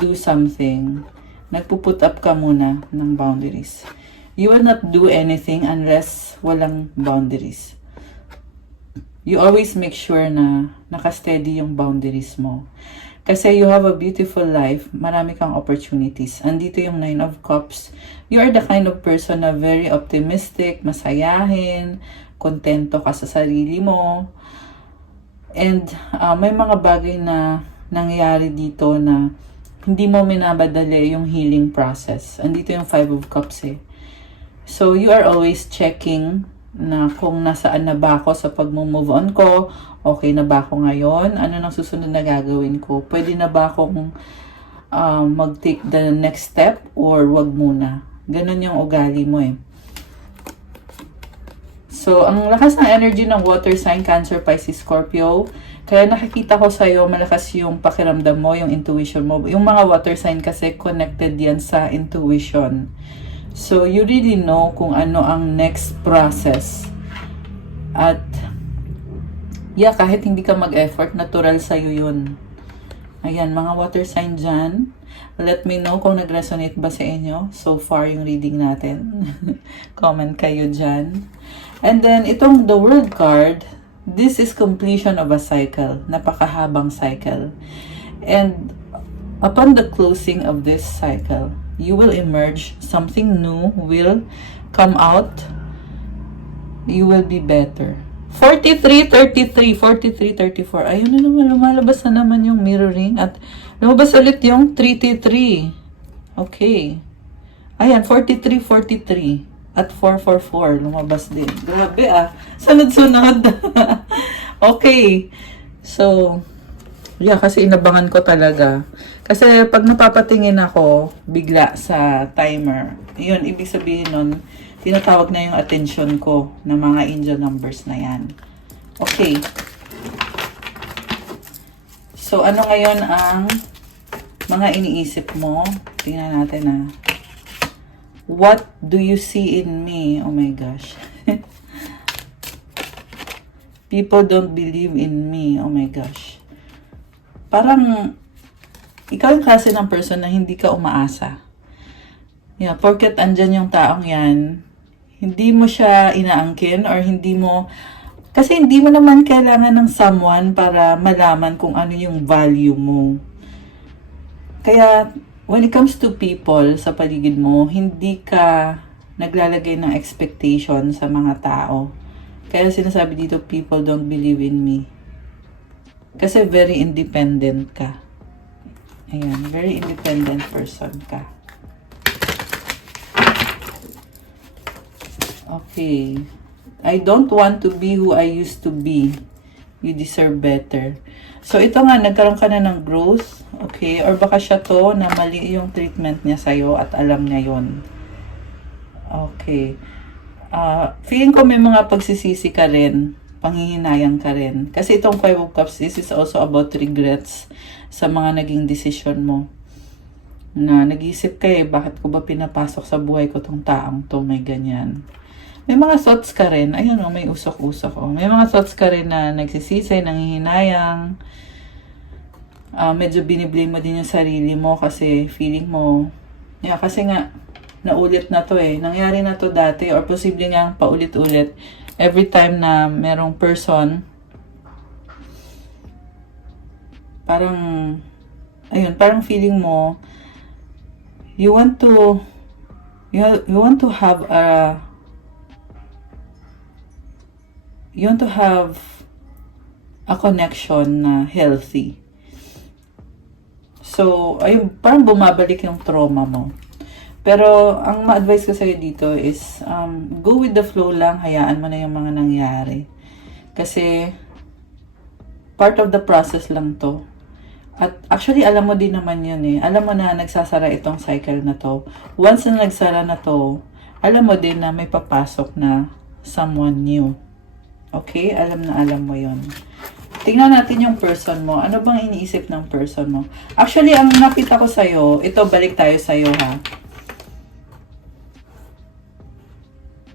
do something, nagpuput up ka muna ng boundaries. You will not do anything unless walang boundaries. You always make sure na nakasteady yung boundaries mo. Kasi you have a beautiful life, marami kang opportunities. Andito yung 9 of Cups. You are the kind of person na very optimistic, masayahin, kontento ka sa sarili mo. And may mga bagay na nangyayari dito na hindi mo minabadali yung healing process. Andito yung 5 of Cups eh. So, you are always checking na kung nasaan na ba ako sa pag-move on ko, okay na ba ako ngayon, ano nang susunod na gagawin ko, pwede na ba akong mag-take the next step or wag muna. Ganun yung ugali mo eh. So, ang lakas ng energy ng water sign, Cancer, Pisces, Scorpio, kaya nakikita ko sa'yo, malakas yung pakiramdam mo, yung intuition mo. Yung mga water sign kasi connected yan sa intuition. So, you really know kung ano ang next process. At, kahit hindi ka mag-effort, natural sa'yo yun. Ayan, mga water sign dyan. Let me know kung nag-resonate ba sa inyo. So far, yung reading natin. Comment kayo dyan. And then, itong the World card, this is completion of a cycle. Napakahabang cycle. And, upon the closing of this cycle, you will emerge, something new will come out, you will be better. 43-33, 43-34, ayun na naman, lumalabas na naman yung mirroring at lumabas ulit yung 3-3. Okay. Ayan, 43-43 at 4-4-4, lumabas din. Grabe sunod-sunod. Okay. So, kasi inabangan ko talaga. Kasi pag napapatingin ako bigla sa timer, yun, ibig sabihin nun, tinatawag na yung attention ko ng mga angel numbers na yan. Okay. So, ano ngayon ang mga iniisip mo? Tingnan natin What do you see in me? Oh my gosh. People don't believe in me. Oh my gosh. Parang, ikaw yung klase ng person na hindi ka umaasa. Yeah, porket andyan yung taong yan, hindi mo siya inaangkin or hindi mo, kasi hindi mo naman kailangan ng someone para malaman kung ano yung value mo. Kaya, when it comes to people sa paligid mo, hindi ka naglalagay ng expectation sa mga tao. Kaya sinasabi dito, people don't believe in me. Kasi very independent ka. Ayan, very independent person ka. Okay. I don't want to be who I used to be. You deserve better. So, ito nga, nagkaroon ka na ng growth. Okay? Or baka siya to na mali yung treatment niya sa'yo at alam niya yon. Okay. Feeling ko may mga pagsisisi ka rin. Panghihinayang ka rin. Kasi itong 5 of Cups, this is also about regrets sa mga naging decision mo. Na nag-iisip ka bakit ko ba pinapasok sa buhay ko tong taong to, may ganyan. May mga thoughts ka rin. Ayun o, may usok-usok o. May mga thoughts ka rin na nagsisisi, nanghihinayang. Medyo biniblame mo din yung sarili mo kasi feeling mo, kasi nga, naulit na to Nangyari na to dati or posible nga paulit-ulit. Every time na merong person, parang feeling mo, you want to have a connection na healthy. So, ayun, parang bumabalik yung trauma mo. Pero, ang ma-advise ko sa'yo dito is, go with the flow lang, hayaan mo na yung mga nangyari. Kasi, part of the process lang to. At actually, alam mo din naman yun Alam mo na nagsasara itong cycle na to. Once na nagsara na to, alam mo din na may papasok na someone new. Okay? Alam mo yun. Tingnan natin yung person mo. Ano bang iniisip ng person mo? Actually, ang nakita ko sa'yo, ito, balik tayo sa'yo ha.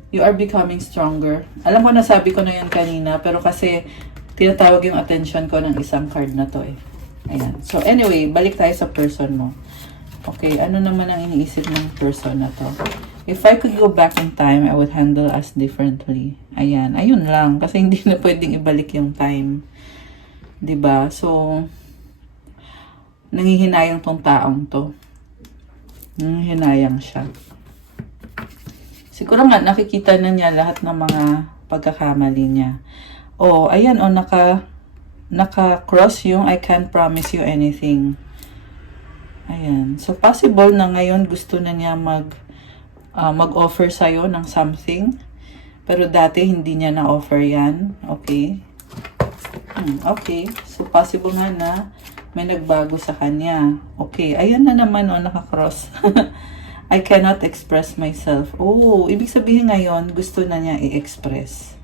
You are becoming stronger. Alam ko, nasabi ko na yan kanina, pero kasi tinatawag yung attention ko ng isang card na to Ayan. So, anyway, balik tayo sa person mo. Okay, ano naman ang iniisip ng person na to? If I could go back in time, I would handle us differently. Ayan, ayun lang. Kasi hindi na pwedeng ibalik yung time. 'Di ba? So, nanghihinayang tong taong to. Nanghihinayang siya. Siguro nga, nakikita na niya lahat ng mga pagkakamali niya. Ayan, naka-cross yung I can't promise you anything. Ayan. So, possible na ngayon gusto na niya mag-offer sa'yo ng something. Pero dati hindi niya na-offer yan. Okay. Okay. So, possible nga na may nagbago sa kanya. Okay. Ayan na naman naka-cross. I cannot express myself. Ibig sabihin ngayon, gusto na niya i-express.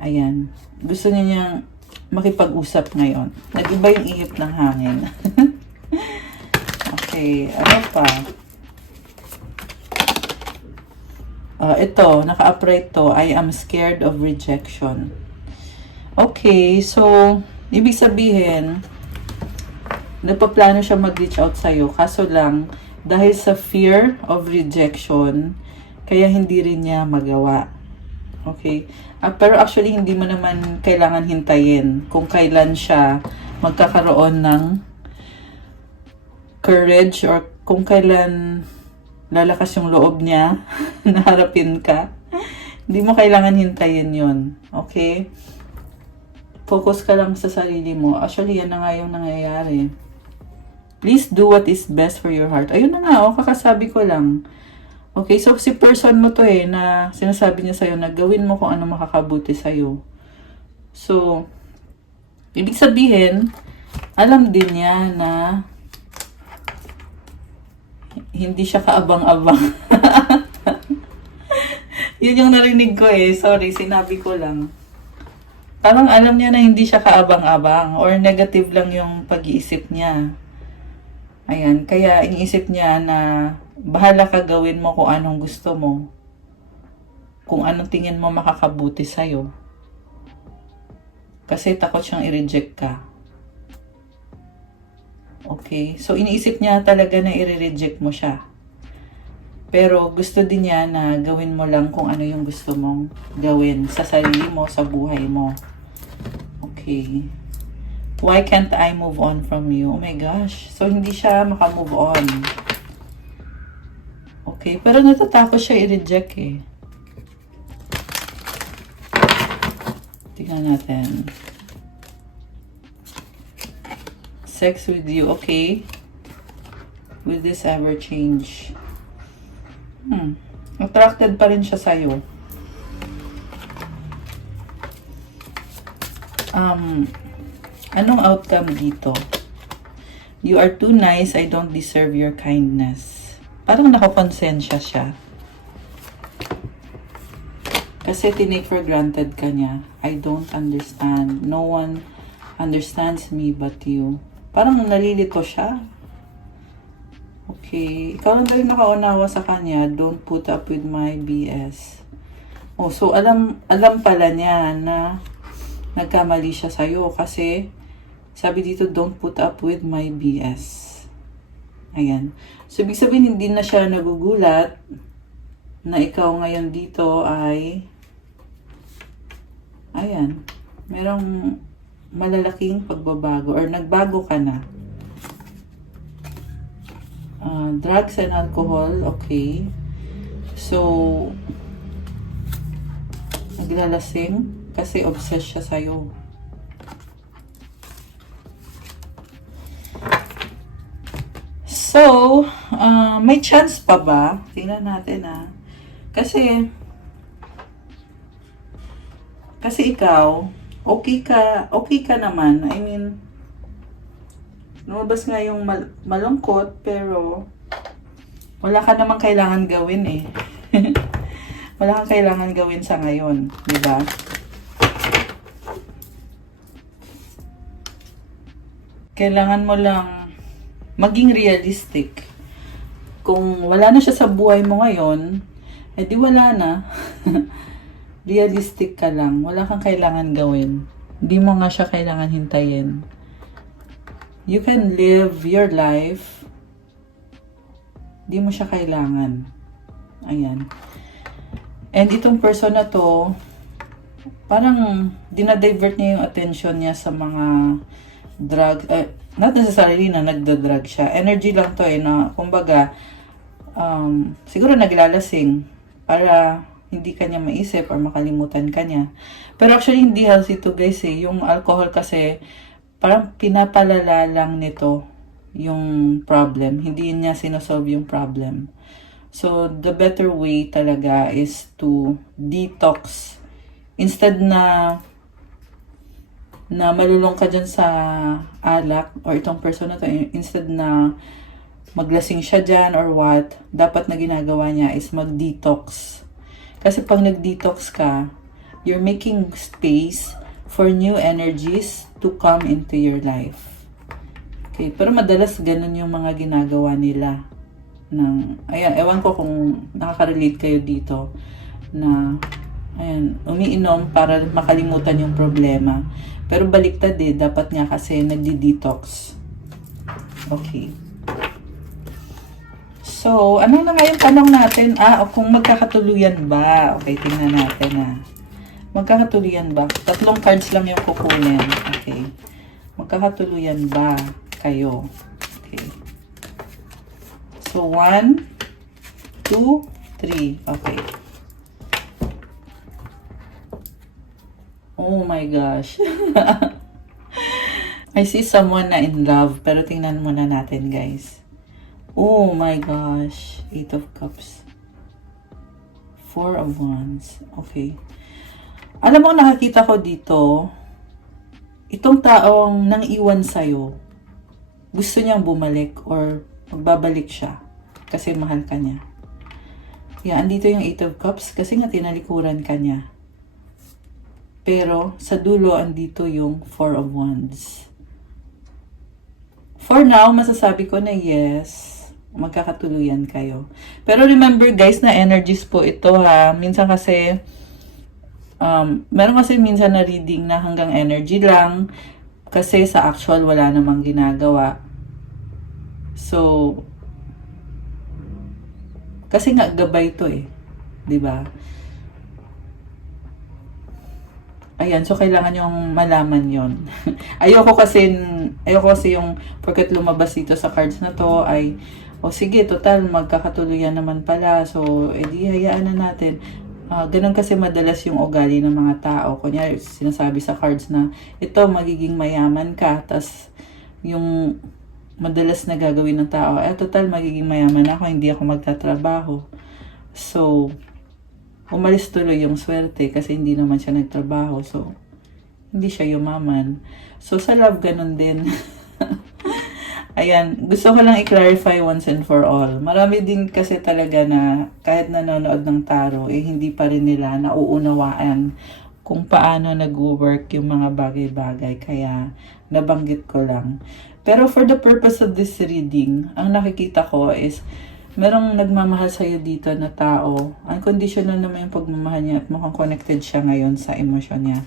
Ayan. Gusto niya niyang makipag-usap ngayon. Nag-iba yung ihip ng hangin. Okay, ano pa? Ito, naka-upright to. I am scared of rejection. Okay, so, ibig sabihin, nagpaplano siya mag-reach out sa'yo. Kaso lang, dahil sa fear of rejection, kaya hindi rin niya magawa. Okay? Pero actually, hindi mo naman kailangan hintayin kung kailan siya magkakaroon ng courage or kung kailan lalakas yung loob niya na harapin ka. Hindi mo kailangan hintayin yon. Okay? Focus ka lang sa sarili mo. Actually, yan na nga yung nangyayari. Please do what is best for your heart. Ayun na nga, kakasabi ko lang. Okay, so si person mo to na sinasabi niya sa'yo na gawin mo kung ano makakabuti sa'yo. So, ibig sabihin, alam din niya na hindi siya kaabang-abang. Yun yung narinig ko Sorry, sinabi ko lang. Parang alam niya na hindi siya kaabang-abang or negative lang yung pag-iisip niya. Ayan, kaya iniisip niya na bahala ka, gawin mo kung anong gusto mo. Kung anong tingin mo makakabuti sa'yo. Kasi takot siyang i-reject ka. Okay? So, iniisip niya talaga na i-reject mo siya. Pero gusto din niya na gawin mo lang kung ano yung gusto mong gawin sa sarili mo, sa buhay mo. Okay. Why can't I move on from you? Oh my gosh. So, hindi siya makamove on. Okay. Pero natatakot siya i-reject eh. Tingnan natin. Sex with you. Okay. Will this ever change? Attracted pa rin siya sa'yo. Anong outcome dito? You are too nice, I don't deserve your kindness. Parang nakakonsensya siya. Kasi tinake for granted ka niya. I don't understand. No one understands me but you. Parang nalilito siya. Okay. Ikaw lang rin nakaunawa sa kanya. Don't put up with my BS. Oh, so alam pala niya na nagkamali siya sa'yo kasi sabi dito, don't put up with my BS. Ayan. So, ibig sabihin, hindi na siya nagugulat na ikaw ngayon dito ay ayan, merong malalaking pagbabago or nagbago ka na. Drugs and alcohol, okay. So, naglalasing kasi obsessed siya sa'yo. So, may chance pa ba? Tingnan natin Kasi ikaw, okay ka naman. I mean, lumabas nga yung malungkot, pero wala ka namang kailangan gawin eh. Wala kang kailangan gawin sa ngayon, di ba? Kailangan mo lang maging realistic. Kung wala na siya sa buhay mo ngayon, edi wala na. Realistic ka lang. Wala kang kailangan gawin. Hindi mo nga siya kailangan hintayin. You can live your life. Hindi mo siya kailangan. Ayan. And itong person na to, parang dinadivert niya yung attention niya sa mga drug. Not necessarily na nagda-drug siya. Energy lang to na kumbaga, siguro naglalasing para hindi kanya maisip or makalimutan kanya. Pero actually, hindi healthy to guys eh. Yung alcohol kasi, parang pinapalala lang nito yung problem. Hindi niya sinosolve yung problem. So, the better way talaga is to detox. Instead na malulong ka dyan sa alak or itong person na to, instead na maglasing siya dyan or what, dapat na ginagawa niya is mag-detox. Kasi pag nag-detox ka, you're making space for new energies to come into your life. Okay, pero madalas ganun yung mga ginagawa nila. Ayan, ewan ko kung nakaka-relate kayo dito na ayan, umiinom para makalimutan yung problema. Pero baliktad dapat nga kasi nagdi-detox. Okay. So, ano na nga yung tanong natin? Kung magkakatuluyan ba? Okay, tingnan natin Magkakatuluyan ba? 3 cards lang yung kukunin. Okay. Magkakatuluyan ba kayo? Okay. So, 1, 2, 3. Okay. Oh my gosh. I see someone na in love. Pero tingnan muna natin, guys. Oh my gosh. 8 of Cups. 4 of Wands. Okay. Alam mo, nakakita ko dito, itong taong nang iwan sa'yo, gusto niyang bumalik or magbabalik siya kasi mahal ka niya. Yan, andito yung 8 of Cups kasi nga tinalikuran ka niya. Pero sa dulo, andito yung 4 of Wands. For now, masasabi ko na yes. magkakatuluyan kayo. Pero remember guys na energies po ito ha. Minsan kasi, meron kasi minsan na reading na hanggang energy lang kasi sa actual wala namang ginagawa. So, kasi nga gabay to eh. 'Di ba? Ayan, so kailangan yung malaman yon. ayoko kasi yung porket lumabas dito sa cards na to ay, sige, total, magkakatuluyan naman pala. So, edi hayaan na natin. Ganun kasi madalas yung ugali ng mga tao. Kunyari, sinasabi sa cards na, ito, magiging mayaman ka. Tas, yung madalas na gagawin ng tao, total, magiging mayaman ako, hindi ako magtatrabaho. So, umalis tuloy yung swerte kasi hindi naman siya nagtrabaho. So, hindi siya yumaman. So, sa love, ganun din. Ayan, gusto ko lang i-clarify once and for all. Marami din kasi talaga na kahit nanonood ng tarot, hindi pa rin nila nauunawaan kung paano nag-work yung mga bagay-bagay. Kaya, nabanggit ko lang. Pero for the purpose of this reading, ang nakikita ko is, merong nagmamahal sa'yo dito na tao. Unconditional naman yung pagmamahal niya at mukhang connected siya ngayon sa emosyon niya.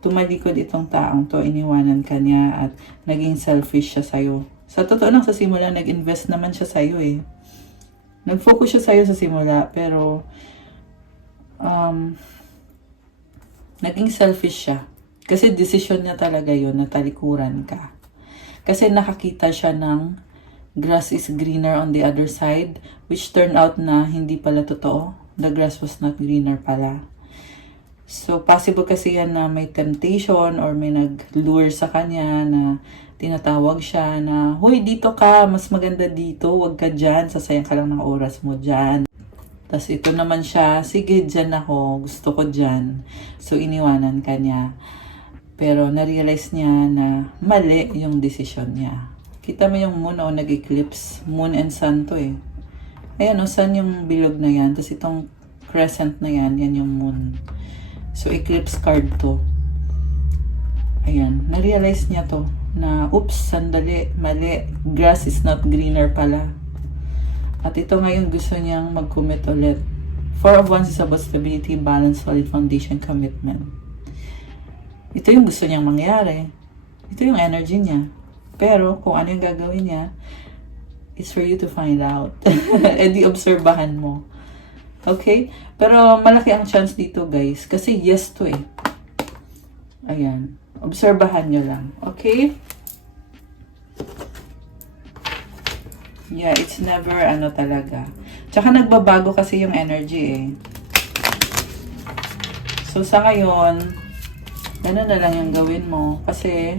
Tumalikod itong taong to, iniwanan ka niya at naging selfish siya sa'yo. Sa totoo lang, sa simula, nag-invest naman siya sa'yo eh. Nag-focus siya sa'yo sa simula, pero naging selfish siya. Kasi decision niya talaga yun na talikuran ka. Kasi nakakita siya ng grass is greener on the other side, which turned out na hindi pala totoo. The grass was not greener pala. So, possible kasi yan na may temptation or may nag-lure sa kanya na tinatawag siya na, hoy, dito ka, mas maganda dito, wag ka dyan, sasayang ka lang ng oras mo dyan. Tapos ito naman siya, sige, dyan ako, gusto ko dyan. So, iniwanan ka niya. Pero, na-realize niya na mali yung decision niya. Kita mo yung moon nag-eclipse. Moon and sun to eh. Ayan sun yung bilog na yan. Tapos itong crescent na yan, yan yung moon. So, eclipse card to. Ayan, na-realize niya to na, oops, sandali, mali. Grass is not greener pala. At ito ngayon gusto niyang mag-commit ulit. Four of Wands is about stability, balance, solid foundation, commitment. Ito yung gusto niyang mangyari. Ito yung energy niya. Pero, kung ano yung gagawin niya, it's for you to find out. E di obserbahan mo. Okay? Pero, malaki ang chance dito, guys. Kasi yes to eh. Ayan. Obserbahan nyo lang. Okay? Yeah, it's never talaga. Tsaka nagbabago kasi yung energy eh. So, sa ngayon, ganun na lang yung gawin mo. Kasi,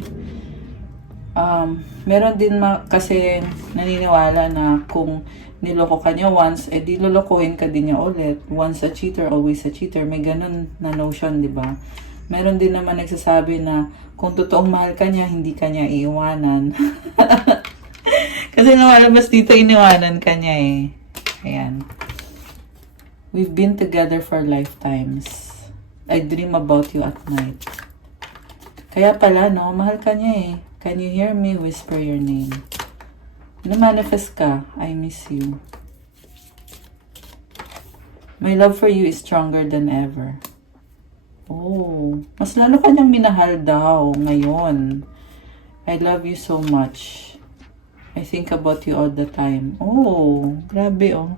meron din kasi naniniwala na kung niloko ka niya once, di lolokohin ka din niya ulit. Once a cheater, always a cheater. May ganun na notion, di ba? Meron din naman nagsasabi na kung totoong mahal ka niya, hindi ka niya iiwanan. Kasi lumalabas dito, iniwanan ka niya eh. Ayan. We've been together for lifetimes. I dream about you at night. Kaya pala, no, mahal ka niya eh. Can you hear me whisper your name? Na-manifest ka, I miss you. My love for you is stronger than ever. Oh, mas lalo kanyang minahal daw ngayon. I love you so much. I think about you all the time. Oh, grabe oh.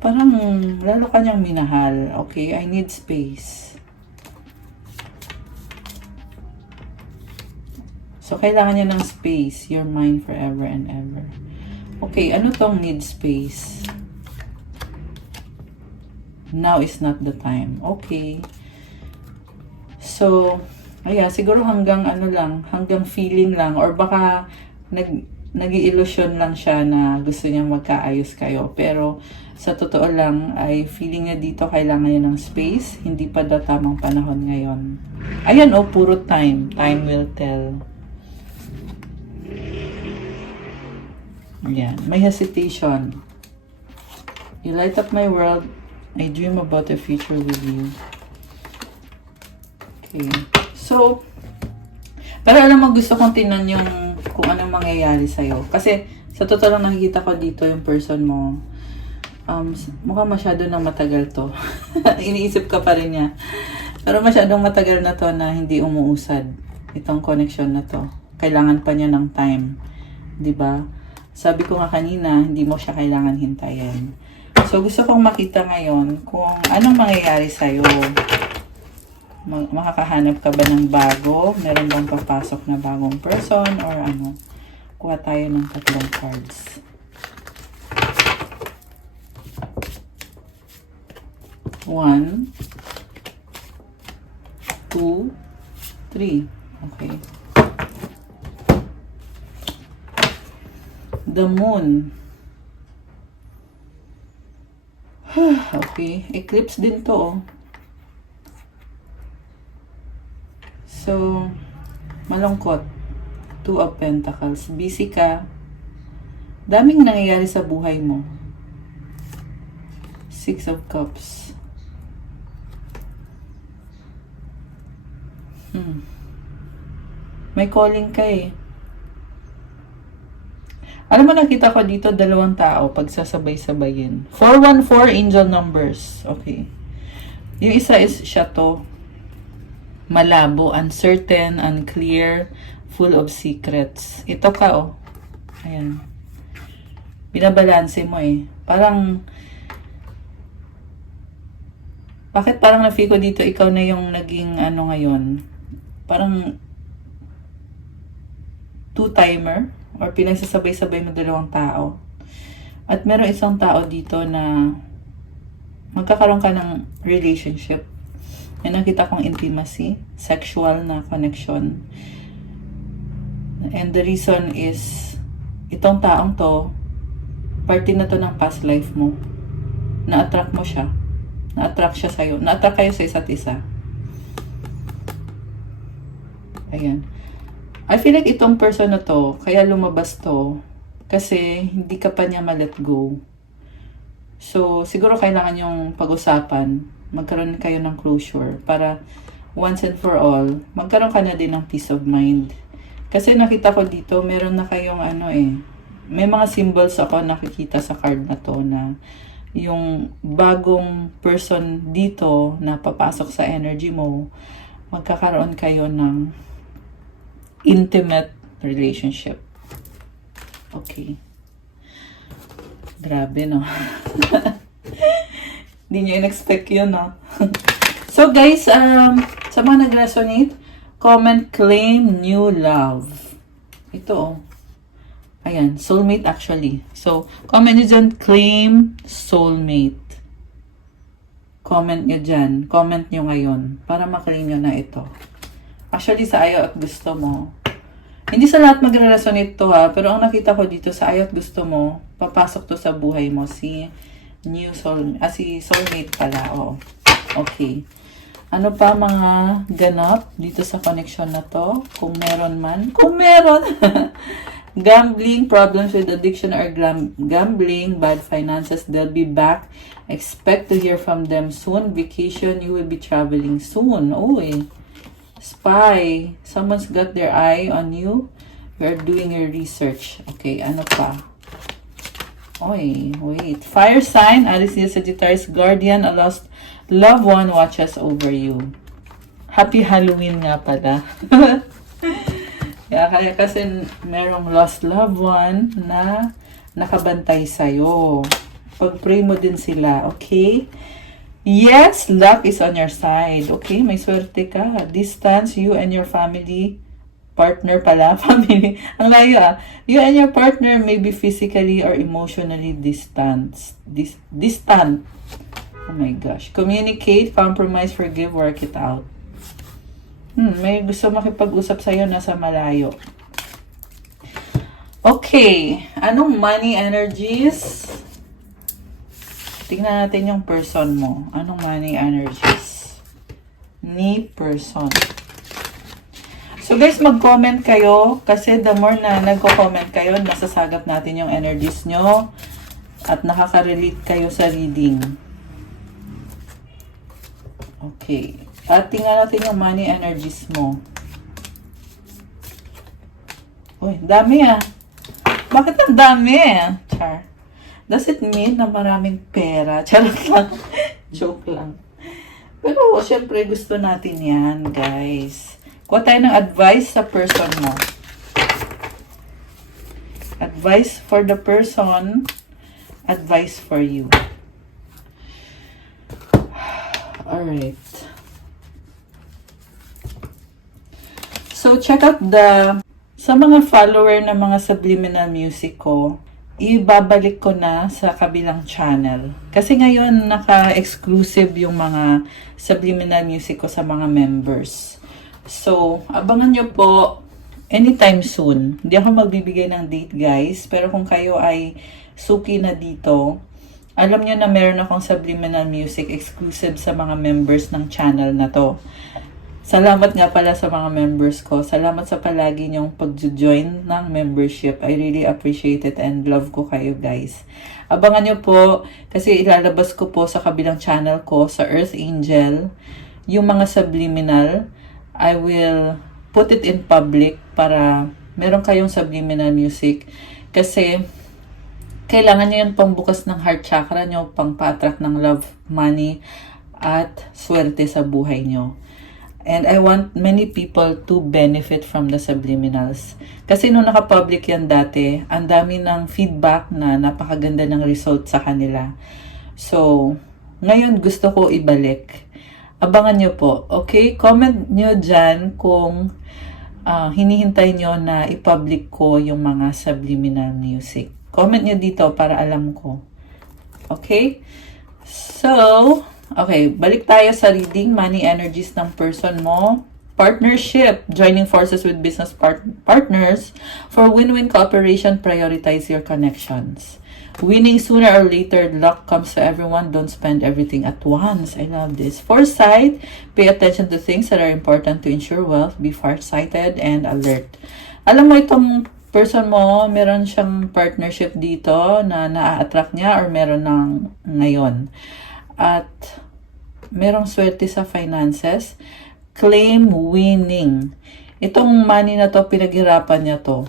Parang lalo kanyang minahal. Okay, I need space. So, kailangan niya ng space. You're mine forever and ever. Okay, ano tong need space? Now is not the time. Okay. So, siguro hanggang hanggang feeling lang or baka nag-i-illusion lang siya na gusto niya magkaayos kayo. Pero sa totoo lang ay feeling niya dito kailangan niya ng space. Hindi pa daw tamang panahon ngayon. Ayan puro time. Time will tell. Ayan. May hesitation. You light up my world. I dream about a future with you. Okay. So, pero alam mo, gusto kong tingnan yung kung anong mangyayari sa'yo. Kasi, Sa totoo lang nakikita ko dito yung person mo. Mukhang masyado nang matagal to. Iniisip ka pa rin niya. Pero masyadong matagal na to na hindi umuusad itong connection na to. Kailangan pa niya ng time. 'Di ba? Sabi ko nga kanina, hindi mo siya kailangan hintayin. So, gusto kong makita ngayon kung anong mangyayari sa'yo. Makakahanap ka ba ng bago? Meron bang papasok na bagong person? Or ano? Kuha tayo ng 3 cards. One, 2, 3. Okay. The moon. Okay. Eclipse din to, oh. So, malungkot. 2 of Pentacles. Busy ka. Daming nangyayari sa buhay mo. 6 of Cups. May calling ka eh. Alam mo, nakita ko dito 2 tao pagsasabay-sabayin. 414 angel numbers. Okay. Yung isa is siya to. Malabo, uncertain, unclear, full of secrets. Ito ka, oh. Ayan. Binabalanse mo eh. Parang, bakit parang na-feel ko dito, ikaw na yung naging ano ngayon? Parang, two-timer? Or pinagsasabay-sabay mo 2 tao. At meron isang tao dito na magkakaroon ka ng relationship. May nakita kong intimacy, sexual na connection. And the reason is, itong taong to, parte na to ng past life mo. Na-attract mo siya. Na-attract siya sa'yo. Na-attract kayo sa isa't isa. Ayan. I feel like itong person na to, kaya lumabas to, kasi hindi ka pa niya ma-let go. So, siguro kailangan yung pag-usapan, magkaroon kayo ng closure, para once and for all, magkaroon ka na din ng peace of mind. Kasi nakita ko dito, meron na kayong ano eh, may mga symbols ako nakikita sa card na to, na yung bagong person dito na papasok sa energy mo, magkakaroon kayo ng intimate relationship. Okay. Grabe, no? Hindi nyo in-expect yun, no? So, guys, sa mga nag-resonate, comment, claim, new love. Ito, oh. Ayan, soulmate actually. So, comment nyo dyan, claim, soulmate. Comment nyo dyan. Comment nyo ngayon para maklaim nyo na ito. Actually, sa ayaw at gusto mo, hindi sa lahat magre-resonate to ha, pero ang nakita ko dito sa ayaw at gusto mo, papasok to sa buhay mo, si soulmate pala, oh. Okay. Ano pa mga ganap dito sa connection na to? Kung meron man. Kung meron! Gambling, problems with addiction or gambling, bad finances, they'll be back. Expect to hear from them soon. Vacation, you will be traveling soon. Uy. Spy. Someone's got their eye on you. You're doing your research. Okay, ano pa? Oy, wait. Fire sign, Aries, Sagittarius, guardian, a lost loved one watches over you. Happy Halloween nga pala. Kaya kasi merong lost loved one na nakabantay sa'yo. Pag-pray mo din sila, okay? Yes, luck is on your side. Okay, may swerte ka. Distance, you and your family, partner pala, family. Ang layo ah. You and your partner may be physically or emotionally distant. Distant. Oh my gosh. Communicate, compromise, forgive, work it out. May gusto makipag-usap sa'yo, nasa malayo. Okay. Anong money energies? Tingnan natin yung person mo. Anong money energies? Ni person. So guys, mag-comment kayo. Kasi the more na nagko-comment kayo, nasasagap natin yung energies nyo. At nakaka-relate kayo sa reading. Okay. At tingnan natin yung money energies mo. Uy, dami ah. Bakit ang dami? Char. Does it mean na maraming pera? Charot lang. Joke lang. Pero, syempre, gusto natin yan, guys. Kuha tayo ng advice sa person mo. Advice for the person. Advice for you. Alright. So, check out sa mga follower na mga subliminal music ko, ibabalik ko na sa kabilang channel. Kasi ngayon, naka-exclusive yung mga subliminal music ko sa mga members. So, abangan nyo po anytime soon. Hindi ako magbibigay ng date, guys. Pero kung kayo ay suki na dito, alam nyo na meron akong subliminal music exclusive sa mga members ng channel na to. Salamat nga pala sa mga members ko. Salamat sa palagi niyong pag-join ng membership. I really appreciate it and love ko kayo, guys. Abangan niyo po kasi ilalabas ko po sa kabilang channel ko, sa Earth Angel, yung mga subliminal. I will put it in public para meron kayong subliminal music. Kasi kailangan niyo yung pangbukas ng heart chakra niyo, pang pa-attract ng love, money, at swerte sa buhay niyo. And I want many people to benefit from the subliminals. Kasi nung naka-public yan dati, ang dami ng feedback na napakaganda ng result sa kanila. So, ngayon gusto ko ibalik. Abangan nyo po. Okay? Comment nyo dyan kung hinihintay nyo na i-public ko yung mga subliminal music. Comment nyo dito para alam ko. Okay? So, okay, balik tayo sa reading. Money energies ng person mo. Partnership. Joining forces with business partners. For win-win cooperation, prioritize your connections. Winning sooner or later, luck comes to everyone. Don't spend everything at once. I love this. Foresight. Pay attention to things that are important to ensure wealth. Be farsighted and alert. Alam mo itong person mo, meron siyang partnership dito na na-attract niya or meron ng ngayon. At merong swerte sa finances. Claim winning. Itong money na to, pinaghirapan niya to.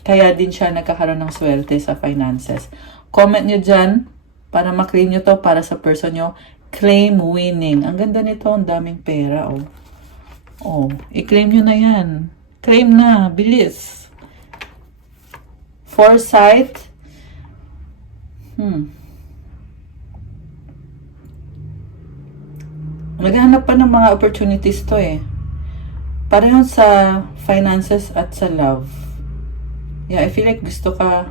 Kaya din siya nagkakaroon ng swerte sa finances. Comment nyo dyan para maklaim nyo to para sa person nyo. Claim winning. Ang ganda nito, ang daming pera. Oh, i-claim nyo na yan. Claim na, bilis. Foresight. Naghahanap pa ng mga opportunities to eh. Pareho sa finances at sa love. Yeah, I feel like gusto ka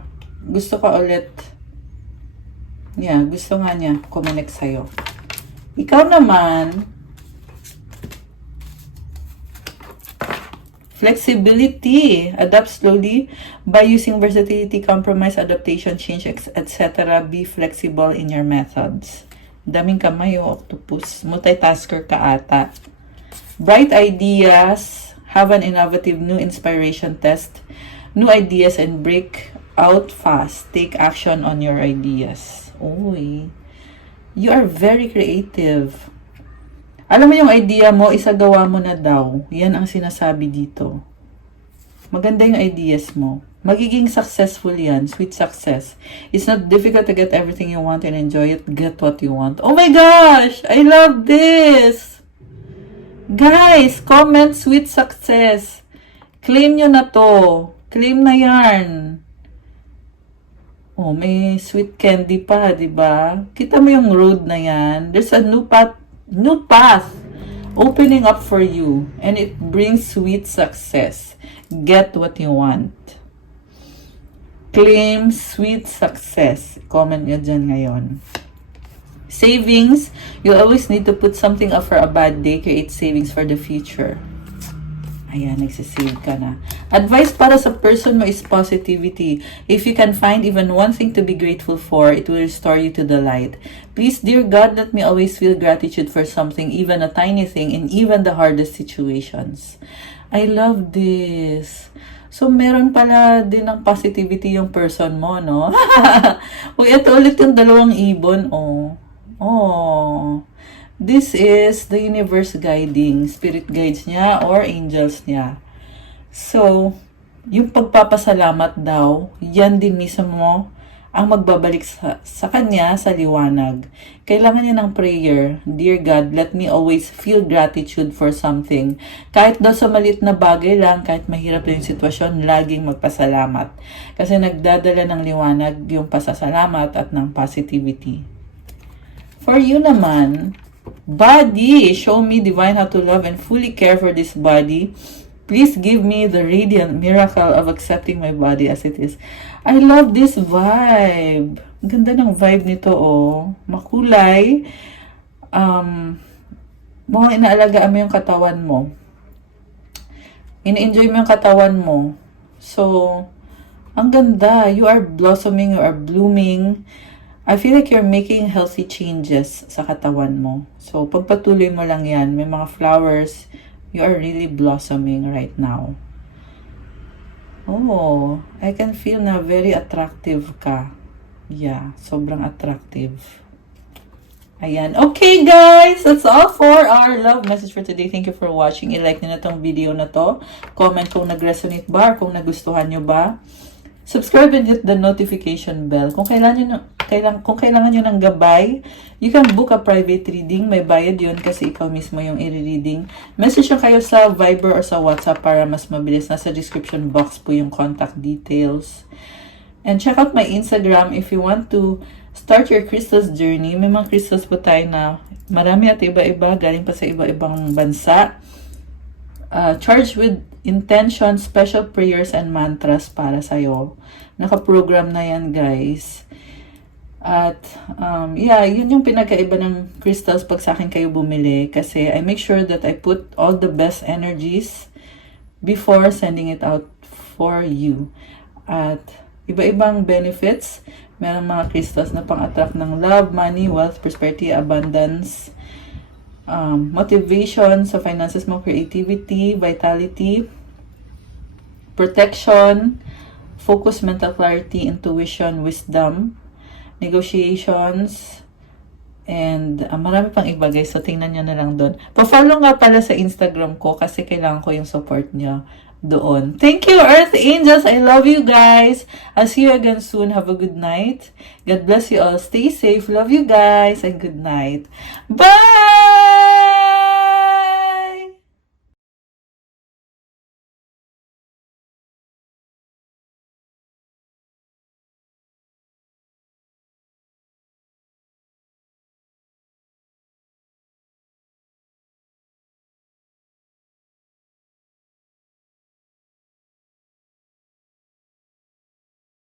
ulit. Yeah, gusto nga niya kumonek sa'yo. Ikaw naman, flexibility. Adapt slowly by using versatility, compromise, adaptation, change, etc. Be flexible in your methods. Daming kamay, octopus. Multitasker ka ata. Bright ideas. Have an innovative new inspiration test. New ideas and break out fast. Take action on your ideas. Uy. You are very creative. Alam mo yung idea mo, isagawa mo na daw. Yan ang sinasabi dito. Maganda yung ideas mo. Magiging successful yan. Sweet success. It's not difficult to get everything you want and enjoy it. Get what you want. Oh my gosh! I love this! Guys, comment sweet success. Claim nyo na to. Claim na yarn. Oh, may sweet candy pa, di ba? Kita mo yung road na yan. There's a new path opening up for you. And it brings sweet success. Get what you want. Claim sweet success. Comment nyo dyan ngayon. Savings. You always need to put something up for a bad day. Create savings for the future. Ayan, nagsisave ka na. Advice para sa person mo is positivity. If you can find even one thing to be grateful for, it will restore you to the light. Please, dear God, let me always feel gratitude for something, even a tiny thing, in even the hardest situations. I love this. So, meron pala din ng positivity yung person mo, no? Uy, ito ulit yung dalawang ibon, oh. Oh. This is the universe guiding, spirit guides niya or angels niya. So, yung pagpapasalamat daw, yan din mismo ang magbabalik sa kanya sa liwanag. Kailangan niya ng prayer. Dear God, let me always feel gratitude for something. Kahit daw sa maliit na bagay lang, kahit mahirap na yung sitwasyon, laging magpasalamat. Kasi nagdadala ng liwanag yung pasasalamat at ng positivity. For you naman, body, show me divine how to love and fully care for this body. Please give me the radiant miracle of accepting my body as it is. I love this vibe. Ganda ng vibe nito, oh. Makulay. Mukhang inaalagaan mo yung katawan mo. Ini-enjoy mo yung katawan mo. So, ang ganda. You are blossoming, you are blooming. I feel like you're making healthy changes sa katawan mo. So, pagpatuloy mo lang yan. May mga flowers. You are really blossoming right now. Oh, I can feel na very attractive ka. Yeah, sobrang attractive. Ayan. Okay, guys. That's all for our love message for today. Thank you for watching. I-like nyo na tong video na to. Comment kung nag-resonate ba or kung nagustuhan nyo ba. Subscribe and hit the notification bell. Kung kailangan nyo ng gabay, you can book a private reading. May bayad yun kasi ikaw mismo yung i-reading. Message nyo kayo sa Viber or sa WhatsApp para mas mabilis. Nasa description box po yung contact details. And check out my Instagram if you want to start your crystals journey. May mga crystals po tayo na marami at iba-iba. Galing pa sa iba-ibang bansa. Charged with intention, special prayers, and mantras para sa'yo. Naka-program na yan, guys. At, yeah, yun yung pinagkaiba ng crystals pag sa akin kayo bumili. Kasi I make sure that I put all the best energies before sending it out for you. At, iba-ibang benefits. Meron mga crystals na pang-attract ng love, money, wealth, prosperity, abundance, motivation sa finances mo, creativity, vitality, protection, focus, mental clarity, intuition, wisdom, negotiations, and marami pang iba, guys. So, tingnan nyo na lang doon. Pa-follow nga pala sa Instagram ko kasi kailangan ko yung support nyo doon. Thank you, Earth Angels. I love you, guys. I'll see you again soon. Have a good night. God bless you all. Stay safe. Love you, guys. And good night. Bye!